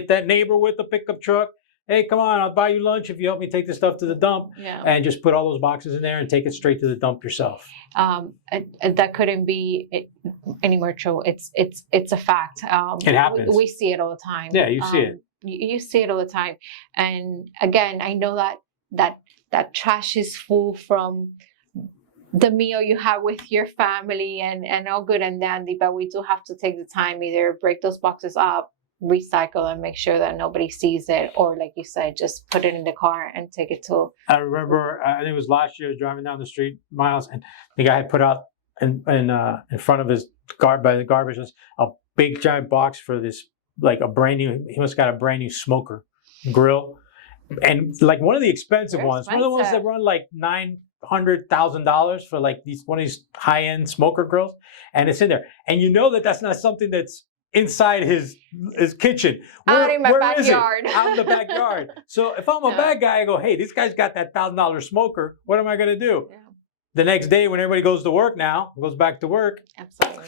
that neighbor with the pickup truck. Hey, come on, I'll buy you lunch if you help me take this stuff to the dump. Yeah. And just put all those boxes in there and take it straight to the dump yourself. That couldn't be any more true. It's a fact. It happens. We see it all the time. Yeah, you see it. You see it all the time. And again, I know that trash is full from the meal you have with your family and all good and dandy, but we do have to take the time, either break those boxes up, recycle, and make sure that nobody sees it, or like you said, just put it in the car and take it to. I remember, I think it was last year, driving down the street, Miles, and the guy had put out in front of his by the garbage a big giant box for this, like a brand new. He must have got a brand new smoker grill, and like one of the expensive ones, one of the ones that run like $900,000 for like one of these high end smoker grills, and it's in there, and that's not something that's inside his kitchen. Out in my backyard. Is it? Out in the backyard. So if I'm a bad guy, I go, hey, this guy's got that $1,000 smoker. What am I going to do? Yeah. The next day when everybody goes back to work. Absolutely.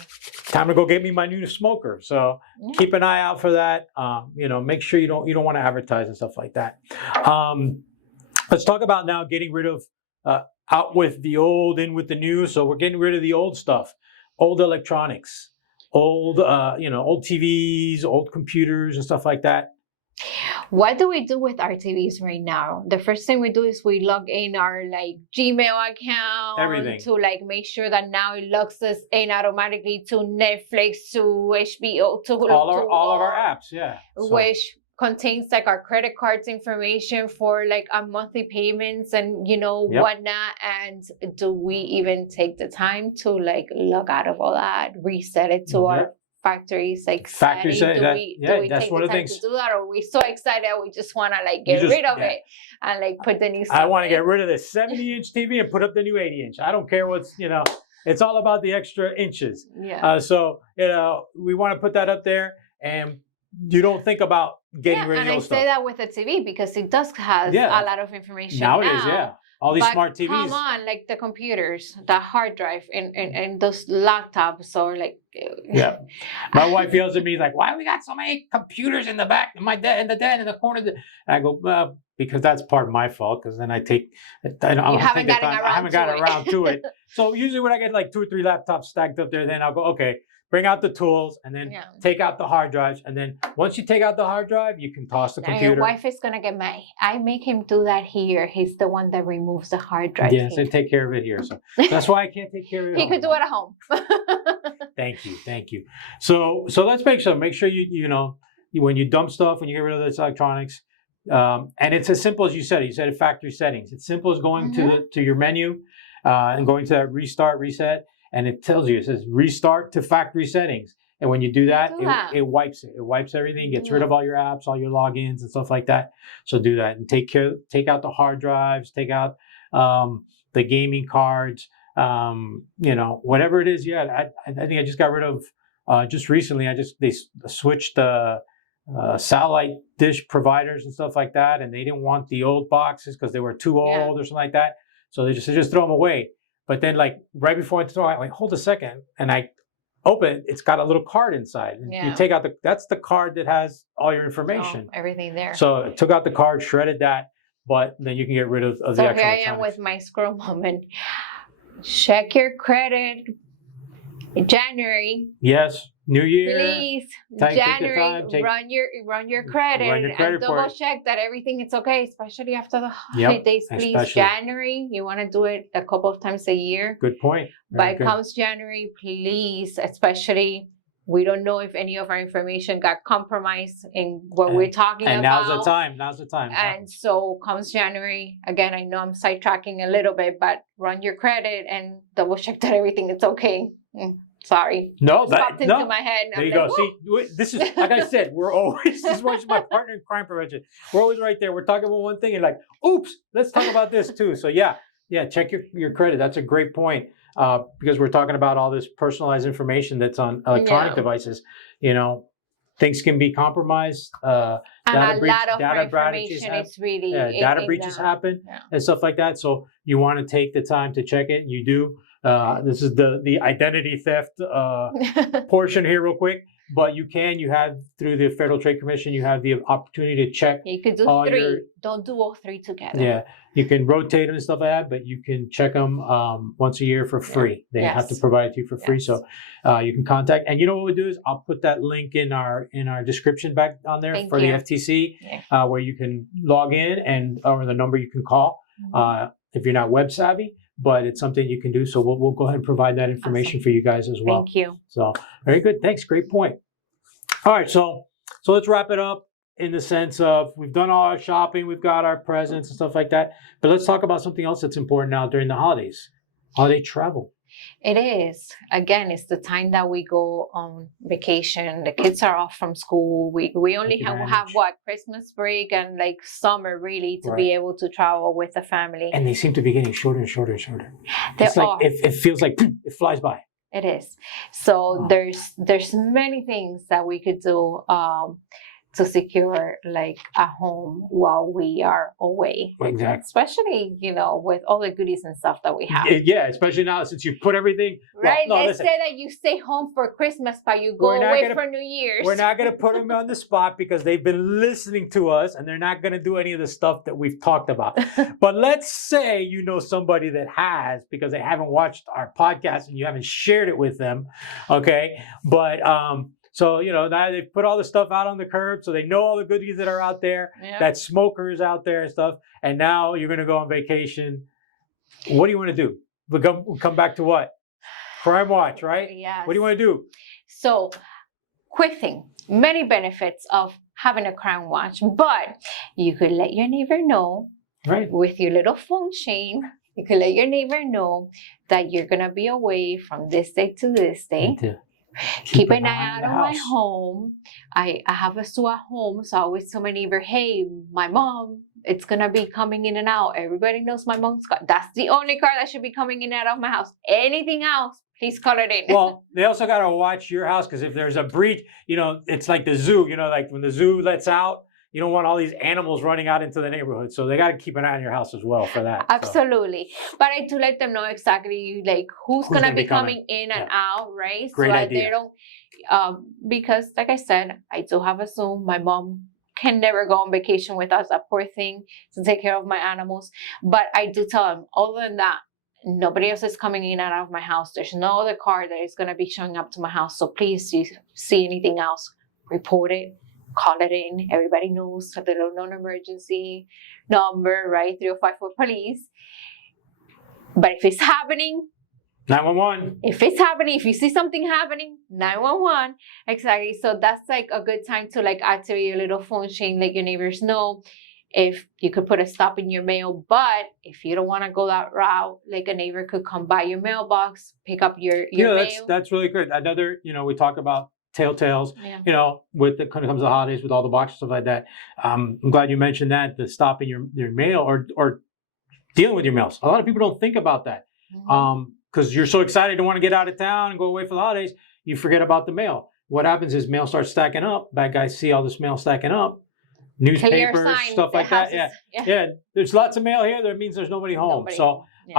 Time to go get me my new smoker. So keep an eye out for that. Make sure you don't want to advertise and stuff like that. Let's talk about now getting rid of out with the old, in with the new. So we're getting rid of the old stuff, old electronics. Old TVs, old computers and stuff like that. What do we do with our TVs right now? The first thing we do is we log in our Gmail account. Everything. To make sure that now it logs us in automatically to Netflix, to HBO, to all of our apps, yeah. Which contains our credit cards information for our monthly payments and whatnot. And do we even take the time to log out of all that, reset it to our factory factory setting? Do we that's take one the of the time things. to do that, or are we so excited we just want to get rid of it and put the new stuff I want to get rid of the 70-inch TV and put up the new 80-inch. I don't care what's it's all about the extra inches. Yeah. So we want to put that up there, and you don't think about getting rid of those stuff. And I say that with the TV because it does have a lot of information nowadays. Yeah, all these smart TVs. Come on, the computers, the hard drive, and those laptops, or Yeah, my wife yells at me why we got so many computers in the back, in the corner? And I go, because that's part of my fault. Because then I haven't gotten around to it. So usually when I get 2 or 3 laptops stacked up there, then I'll go, okay, bring out the tools and then take out the hard drives. And then once you take out the hard drive, you can toss the computer. Your wife is going to get mad. I make him do that here. He's the one that removes the hard drive. Yes, I take care of it here. So that's why I can't take care of it. He could do it at home. Thank you. So let's make sure when you dump stuff, when you get rid of those electronics, and it's as simple as you said it, factory settings. It's simple as going to your menu and going to that restart, reset. And it tells you, it says restart to factory settings. And when you do that, it wipes it. It wipes everything, gets rid of all your apps, all your logins and stuff like that. So do that and take out the hard drives, take out the gaming cards, whatever it is. Yeah, I think I just got rid of just recently. They switched satellite dish providers and stuff like that, and they didn't want the old boxes because they were too old or something like that. So they just throw them away. But then, right before I throw it, I'm like, hold a second. And I open it, it's got a little card inside. And you take out that's the card that has all your information. Everything there. So I took out the card, shredded that, but then you can get rid of the actual So here I am with my squirrel moment. Check your credit in January. Yes. New Year. Please, January, run your credit and double check that everything is okay, especially after the holidays. Please, January, you want to do it a couple of times a year. Good point. But it comes January, please, especially, we don't know if any of our information got compromised in what we're talking about. And now's the time. And so comes January, again, I know I'm sidetracking a little bit, but run your credit and double check that everything is okay. Sorry. No, popped into my head. There you go. See, this is, like I said, this is my partner in crime prevention. We're always right there. We're talking about one thing and oops, let's talk about this too. So yeah, check your credit. That's a great point. Because we're talking about all this personalized information that's on electronic devices. things can be compromised. And a lot of data information is really data breaches happen and stuff like that. So you want to take the time to check it. You do. This is the identity theft portion here, real quick. But you have through the Federal Trade Commission, you have the opportunity to check. You could do three. Don't do all three together. Yeah, you can rotate them and stuff like that, but you can check them once a year for free. They have to provide it to you for free, so you can contact. And you know what we'll do is I'll put that link in our description back on there for the FTC, where you can log in or the number you can call if you're not web savvy. But it's something you can do. So we'll go ahead and provide that information for you guys as well. Thank you. So very good. Thanks. Great point. All right. So let's wrap it up in the sense of we've done all our shopping. We've got our presents and stuff like that. But let's talk about something else that's important now during the holidays. Holiday travel. It is. Again, it's the time that we go on vacation. The kids are off from school. We only have Christmas break and like summer really to be able to travel with the family. And they seem to be getting shorter and shorter and shorter. It feels like it flies by. It is. So there's many things that we could do to secure like a home while we are away. Exactly. Especially, with all the goodies and stuff that we have. Yeah, especially now since you put everything. Right. Let's say that you stay home for Christmas, but you go away for New Year's. We're not going to put them on the spot because they've been listening to us and they're not going to do any of the stuff that we've talked about. But let's say you know somebody that has because they haven't watched our podcast and you haven't shared it with them. Okay. But, so, now they've put all the stuff out on the curb, so they know all the goodies that are out there, that smokers out there and stuff. And now you're going to go on vacation. What do you want to do? We'll come back to what? Crime Watch, right? Yes. What do you want to do? So, quick thing. Many benefits of having a Crime Watch, but you could let your neighbor know with your little phone chain. You could let your neighbor know that you're going to be away from this day to this day. Keep an eye out on my home. I have a store at home, so I always tell my neighbor, hey, my mom, it's going to be coming in and out. Everybody knows my mom's car. That's the only car that should be coming in and out of my house. Anything else, please call it in. Well, they also got to watch your house because if there's a breach, it's like the zoo, like when the zoo lets out, you don't want all these animals running out into the neighborhood. So they got to keep an eye on your house as well for that. Absolutely. So. But I do let them know exactly like who's going to be coming in and out, right? Great so idea. They don't, because like I said, I do have a Zoom. My mom can never go on vacation with us, a poor thing, to take care of my animals. But I do tell them, other than that, nobody else is coming in and out of my house. There's no other car that is going to be showing up to my house. So please, if you see anything else, report it. Call it in. Everybody knows the little non-emergency number, right? 3054 police. But if it's happening, 911. If it's happening, if you see something happening, 911. Exactly. So that's like a good time to like activate your little phone chain, let your neighbors know. If you could put a stop in your mail, but if you don't want to go that route, like a neighbor could come by your mailbox, pick up your mail. That's really good. Another, we talk about telltales, when it comes to the holidays with all the boxes, stuff like that. I'm glad you mentioned that, the stopping your mail or dealing with your mails. A lot of people don't think about that because you're so excited to want to get out of town and go away for the holidays, you forget about the mail. What happens is mail starts stacking up. Bad guys see all this mail stacking up. Newspapers, stuff like that. Yeah. There's lots of mail here. That means there's nobody home. So, you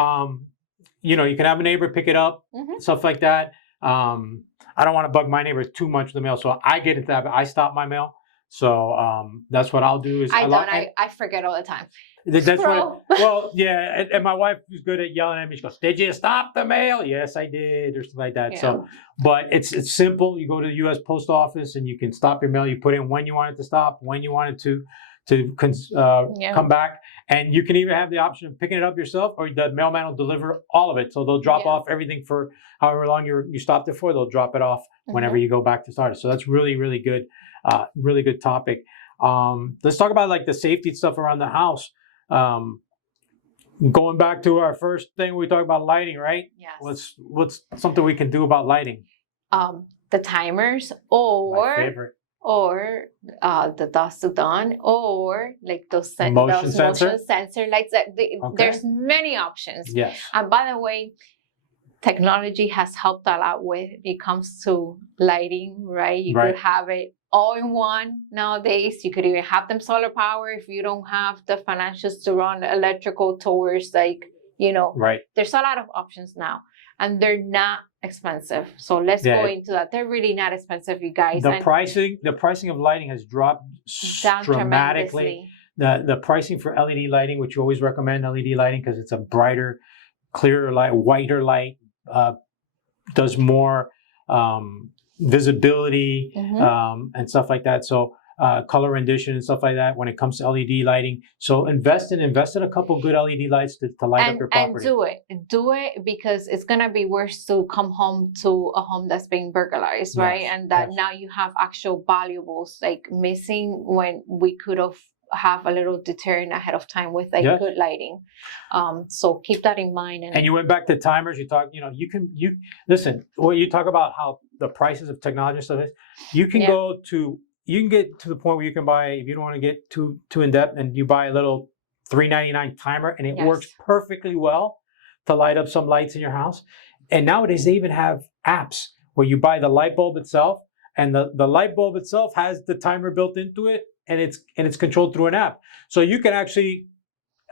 can have a neighbor pick it up, stuff like that. I don't want to bug my neighbors too much with the mail, so I get into that. I stop my mail, so that's what I'll do. Is I forget all the time. That's and my wife is good at yelling at me. She goes, "Did you stop the mail?" Yes, I did, or something like that. Yeah. So, but it's simple. You go to the U.S. Post Office and you can stop your mail. You put in when you want it to stop, when you want it to come back. And you can either have the option of picking it up yourself or the mailman will deliver all of it. So they'll drop off everything for however long you stopped it for. They'll drop it off whenever you go back to start it. So that's really, really good. Really good topic. Let's talk about like the safety stuff around the house. Going back to our first thing, we talked about lighting, right? Yes. What's something we can do about lighting? The timers or... My favorite. Or the dusk to dawn, or like those motion sensor lights. There's many options. Yes. And by the way, technology has helped a lot when it comes to lighting, right? You could have it all in one nowadays. You could even have them solar power if you don't have the financials to run electrical towards Right. there's a lot of options now, and they're not expensive. So let's go into that. They're really not expensive, you guys. The pricing of lighting has dropped down dramatically. The pricing for LED lighting, which you always recommend LED lighting because it's a brighter, clearer light, whiter light, does more visibility and stuff like that. So color rendition and stuff like that when it comes to LED lighting. So invest in a couple good LED lights to light up your property. And do it because it's gonna be worse to come home to a home that's being burglarized, right? And that now you have actual valuables like missing when we could have a little deterrent ahead of time with good lighting. So keep that in mind. And you went back to timers. You talk, you listen. When you talk about how the prices of technology and stuff is, you can get to the point where you can buy, if you don't want to get too in depth, and you buy a little $3.99 timer, and it works perfectly well to light up some lights in your house. And nowadays they even have apps where you buy the light bulb itself, and the light bulb itself has the timer built into it, and it's controlled through an app. So you can actually,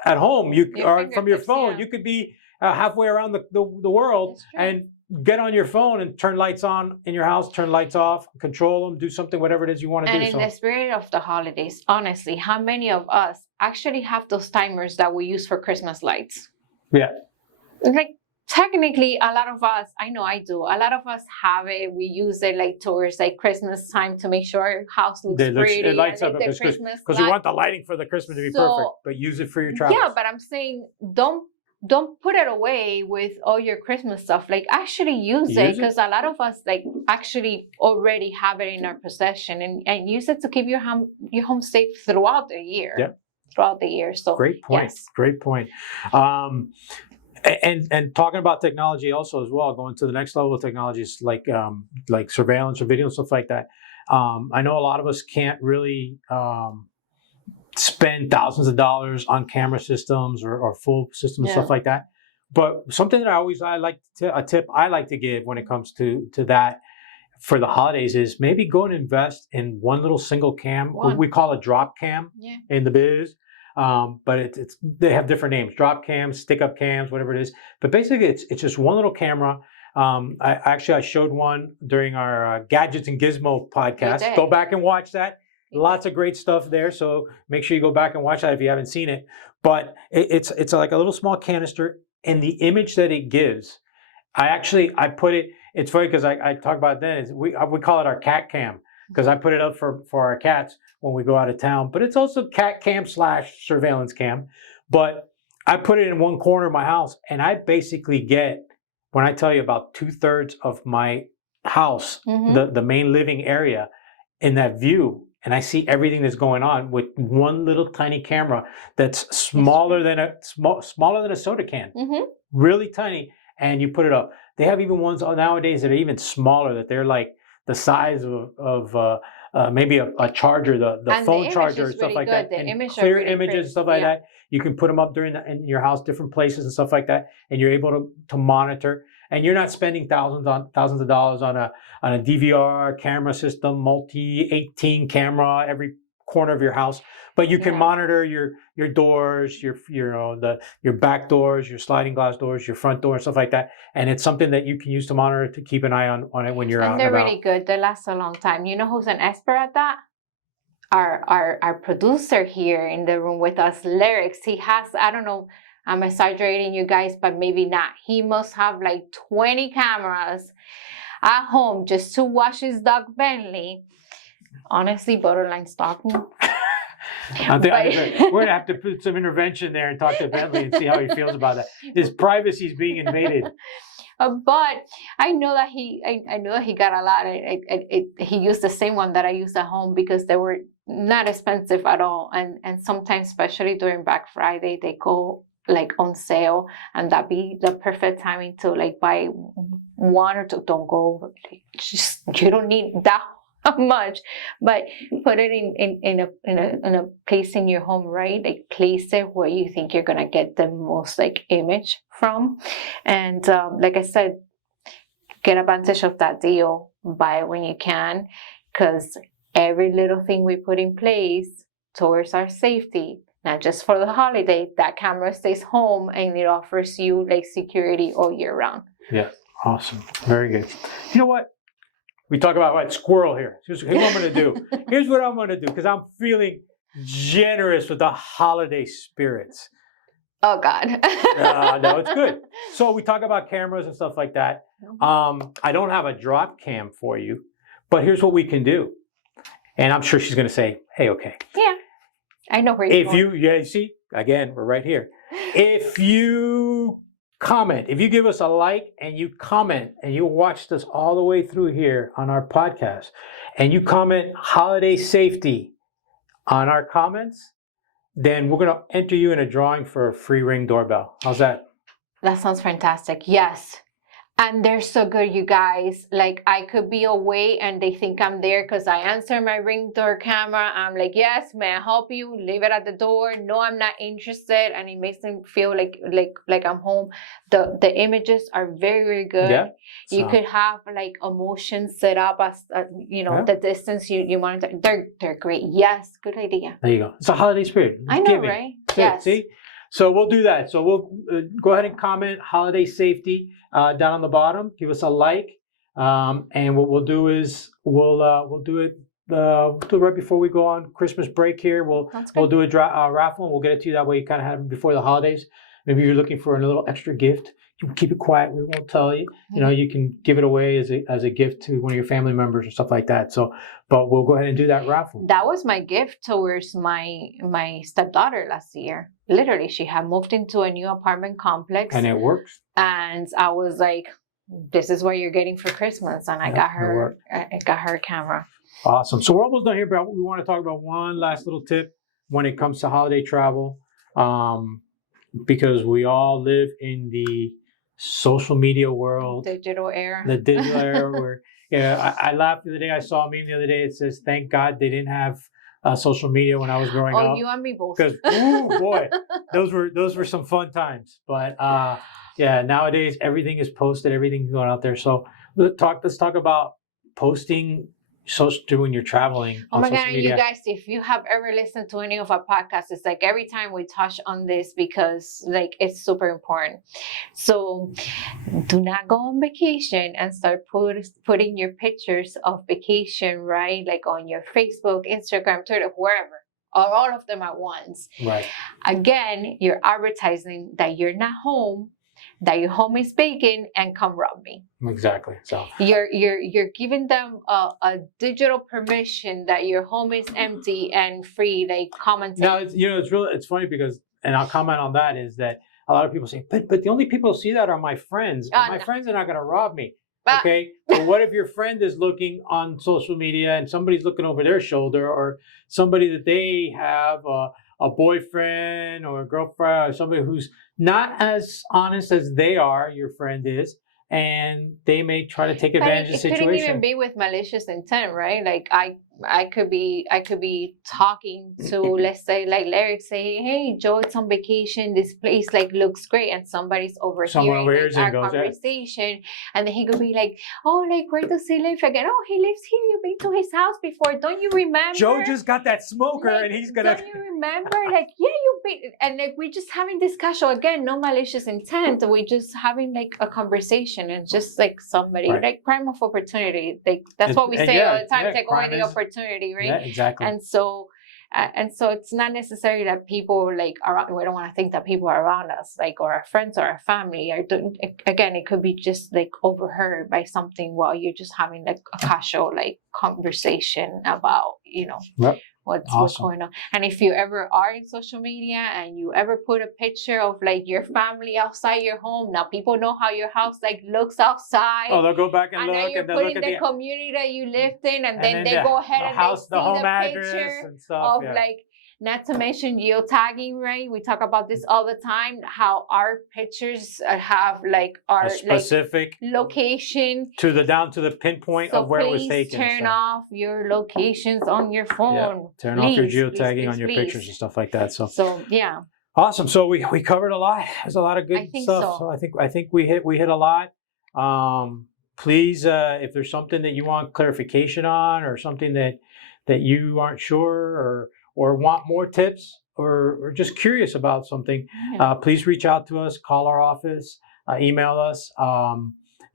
at home, or from your phone, you could be halfway around the world and get on your phone and turn lights on in your house, turn lights off, control them, do something, whatever it is you want to do. And in the spirit of the holidays, honestly, how many of us actually have those timers that we use for Christmas lights? Yeah. Like, technically, a lot of us, I know I do, a lot of us have it. We use it like towards like Christmas time to make sure our house looks pretty. It lights up because you want the lighting for the Christmas to be perfect, but use it for your travels. Yeah, but I'm saying don't put it away with all your Christmas stuff. Like actually use it because a lot of us like actually already have it in our possession and use it to keep your home safe throughout the year. Yeah. Throughout the year. So great point. Yes. Great point. And talking about technology also as well, going to the next level of technologies like surveillance or video and stuff like that. I know a lot of us can't really spend thousands of dollars on camera systems or full systems and stuff like that. But something that a tip I like to give when it comes to that for the holidays is maybe go and invest in one little single cam. We call it drop cam in the biz. But they have different names: drop cams, stick up cams, whatever it is. But basically, it's just one little camera. I showed one during our Gadgets and Gizmo podcast. Go back and watch that. Lots of great stuff there. So make sure you go back and watch that if you haven't seen it. But it's like a little small canister, and the image that it gives, I put it. It's funny because I talk about it then. We call it our cat cam because I put it up for our cats when we go out of town, but it's also cat cam / surveillance cam. But I put it in one corner of my house, and I basically get, when I tell you about 2/3 of my house, the main living area, in that view, and I see everything that's going on with one little tiny camera that's smaller than a soda can, really tiny, and you put it up. They have even ones nowadays that are even smaller, that they're like the size of maybe a charger, the phone charger and stuff like that. And clear images and stuff like that. You can put them up in your house, different places and stuff like that, and you're able to monitor. And you're not spending thousands of dollars on a DVR camera system, multi 18 camera every corner of your house. But you can monitor your doors, your back doors, your sliding glass doors, your front door, and stuff like that. And it's something that you can use to monitor, to keep an eye on it when you're out and about. And they're really good. They last a long time. You know who's an expert at that? Our producer here in the room with us, Lyrics. He has, I don't know, I'm exaggerating, you guys, but maybe not. He must have like 20 cameras at home just to watch his dog Bentley. Honestly, borderline stalking. We're gonna have to put some intervention there and talk to Bentley and see how he feels about that. His privacy is being invaded. But I know that he got a lot. He used the same one that I used at home because they were not expensive at all. And sometimes, especially during Black Friday, they go like on sale, and that be the perfect timing to like buy one or two. Don't go over. You don't need that much, but put it in a place in your home, right? Like place it where you think you're gonna get the most like image from, and like I said, get advantage of that deal. Buy it when you can, because every little thing we put in place towards our safety, not just for the holiday, that camera stays home and it offers you like security all year round. Yeah, awesome. Very good. You know what? We talk about squirrel here. Here's what I'm going to do. Here's what I'm going to do because I'm feeling generous with the holiday spirits. Oh, God. No, it's good. So we talk about cameras and stuff like that. I don't have a drop cam for you, but here's what we can do. And I'm sure she's going to say, hey, okay. Yeah. I know where you're going. You see, again, we're right here. If you comment, if you give us a like and you comment and you watched us all the way through here on our podcast and you comment holiday safety on our comments, then we're going to enter you in a drawing for a free Ring doorbell. How's that? That sounds fantastic. Yes. And they're so good, you guys. Like, I could be away and they think I'm there because I answer my Ring door camera. I'm like, yes, may I help you? Leave it at the door. No, I'm not interested. And it makes them feel like I'm home. The images are very, very good. Yeah. You could have like emotions set up as, the distance you want to. They're great. Yes, good idea. There you go. It's a holiday spirit. I know, right? Yes. See? So we'll do that. So we'll go ahead and comment holiday safety down on the bottom. Give us a like, and what we'll do is we'll do it right before we go on Christmas break here. We'll do a raffle, and we'll get it to you that way. You kind of have it before the holidays. Maybe you're looking for a little extra gift. You can keep it quiet. We won't tell you. You know, you can give it away as a gift to one of your family members or stuff like that. So, but we'll go ahead and do that raffle. That was my gift towards my stepdaughter last year. Literally, she had moved into a new apartment complex, and it works. And I was like, "This is what you're getting for Christmas," and I got her a camera. Awesome. So we're almost done here, but we want to talk about one last little tip when it comes to holiday travel, because we all live in the social media world, digital era. The digital era where I laughed the other day. I saw a meme the other day. It says, "Thank God they didn't have social media when I was growing up." Oh, you and me both. Because oh boy, those were some fun times. But yeah, nowadays everything is posted, everything's going out there. So let's talk about posting when you're traveling. Oh my God, media. you guys, if you have ever listened to any of our podcasts, it's like every time we touch on this because like it's super important. So do not go on vacation and start putting your pictures of vacation, right? Like on your Facebook, Instagram, Twitter, wherever, or all of them at once. Right. Again, you're advertising that you're not home, that your home is vacant, and come rob me. Exactly. So you're giving them a digital permission that your home is empty and free. Like comment. Now it's funny because, and I'll comment on that, is that a lot of people say, but the only people who see that are my friends. And my friends are not going to rob me. Okay. But what if your friend is looking on social media and somebody's looking over their shoulder, or somebody that they have a boyfriend or a girlfriend, or somebody who's not as honest as they are, your friend is, and they may try to take advantage of the situation. It couldn't even be with malicious intent, right? Like I could be talking to, let's say, like Larry saying, "Hey, Joe, it's on vacation. This place like looks great," and somebody's overhearing our conversation, and then he could be like, "Oh, like where does he live again? Oh, he lives here. You've been to his house before. Don't you remember? Joe just got that smoker, like, and he's gonna. Don't you remember? Like, yeah, you've been." And like we're just having discussion again, no malicious intent. We're just having like a conversation, and just like somebody like crime of opportunity. Like that's what we say all the time. Take away the opportunity. Right? Yeah, exactly. And so it's not necessarily that people like around. We don't want to think that people are around us, like, or our friends or our family. Again, it could be just like overheard by something while you're just having like a casual like conversation about what's going on. And if you ever are in social media and you ever put a picture of like your family outside your home, now people know how your house like looks outside. Oh, they'll go back and look, then you're putting the community that you lived in, and then they go ahead and they see the picture and stuff, of like. Not to mention geotagging, right? We talk about this all the time, how our pictures have like our specific location down to the pinpoint of where it was taken. Turn off your locations on your phone. Yeah. Turn off your geotagging on your pictures and stuff like that. So yeah. Awesome. So we covered a lot. There's a lot of good stuff. So I think we hit a lot. Please, if there's something that you want clarification on, or something that that you aren't sure or want more tips or just curious about something, please reach out to us, call our office, email us,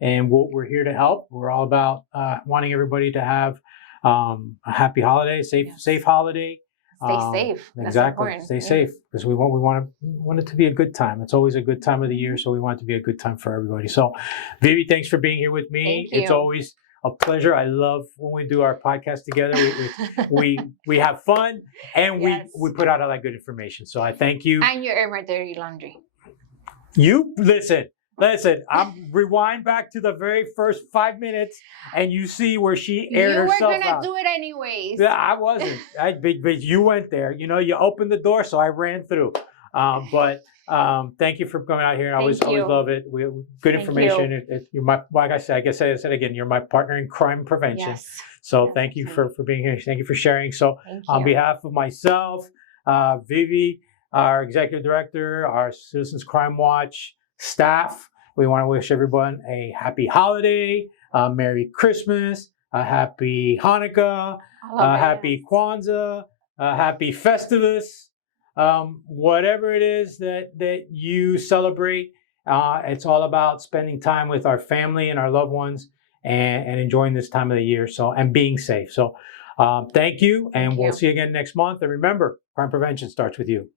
and we're here to help. We're all about wanting everybody to have a happy holiday, safe holiday. Stay safe. That's Exactly. important. Stay safe, because we want it to be a good time. It's always a good time of the year, so we want it to be a good time for everybody. So, Vivi, thanks for being here with me. Thank you. It's always a pleasure. I love when we do our podcast together. We have fun, and we put out all that good information. So I thank you. And you air my dirty laundry. You listen. I'm rewind back to the very first 5 minutes, and you see where she aired herself out. You were gonna do it anyways. Yeah, I wasn't. But you went there. You know, you opened the door, so I ran through. But thank you for coming out here. I always love it. Good information. You're my, like I said again, you're my partner in crime prevention. Yes. So thank you for being here. Thank you for sharing. So on behalf of myself, Vivi, our executive director, our Citizens Crime Watch staff, we want to wish everyone a happy holiday, Merry Christmas, a happy Hanukkah, a happy Kwanzaa, a happy Festivus, whatever it is that you celebrate. It's all about spending time with our family and our loved ones and enjoying this time of the year. So, and being safe. So thank you. And we'll see you again next month. And remember, crime prevention starts with you.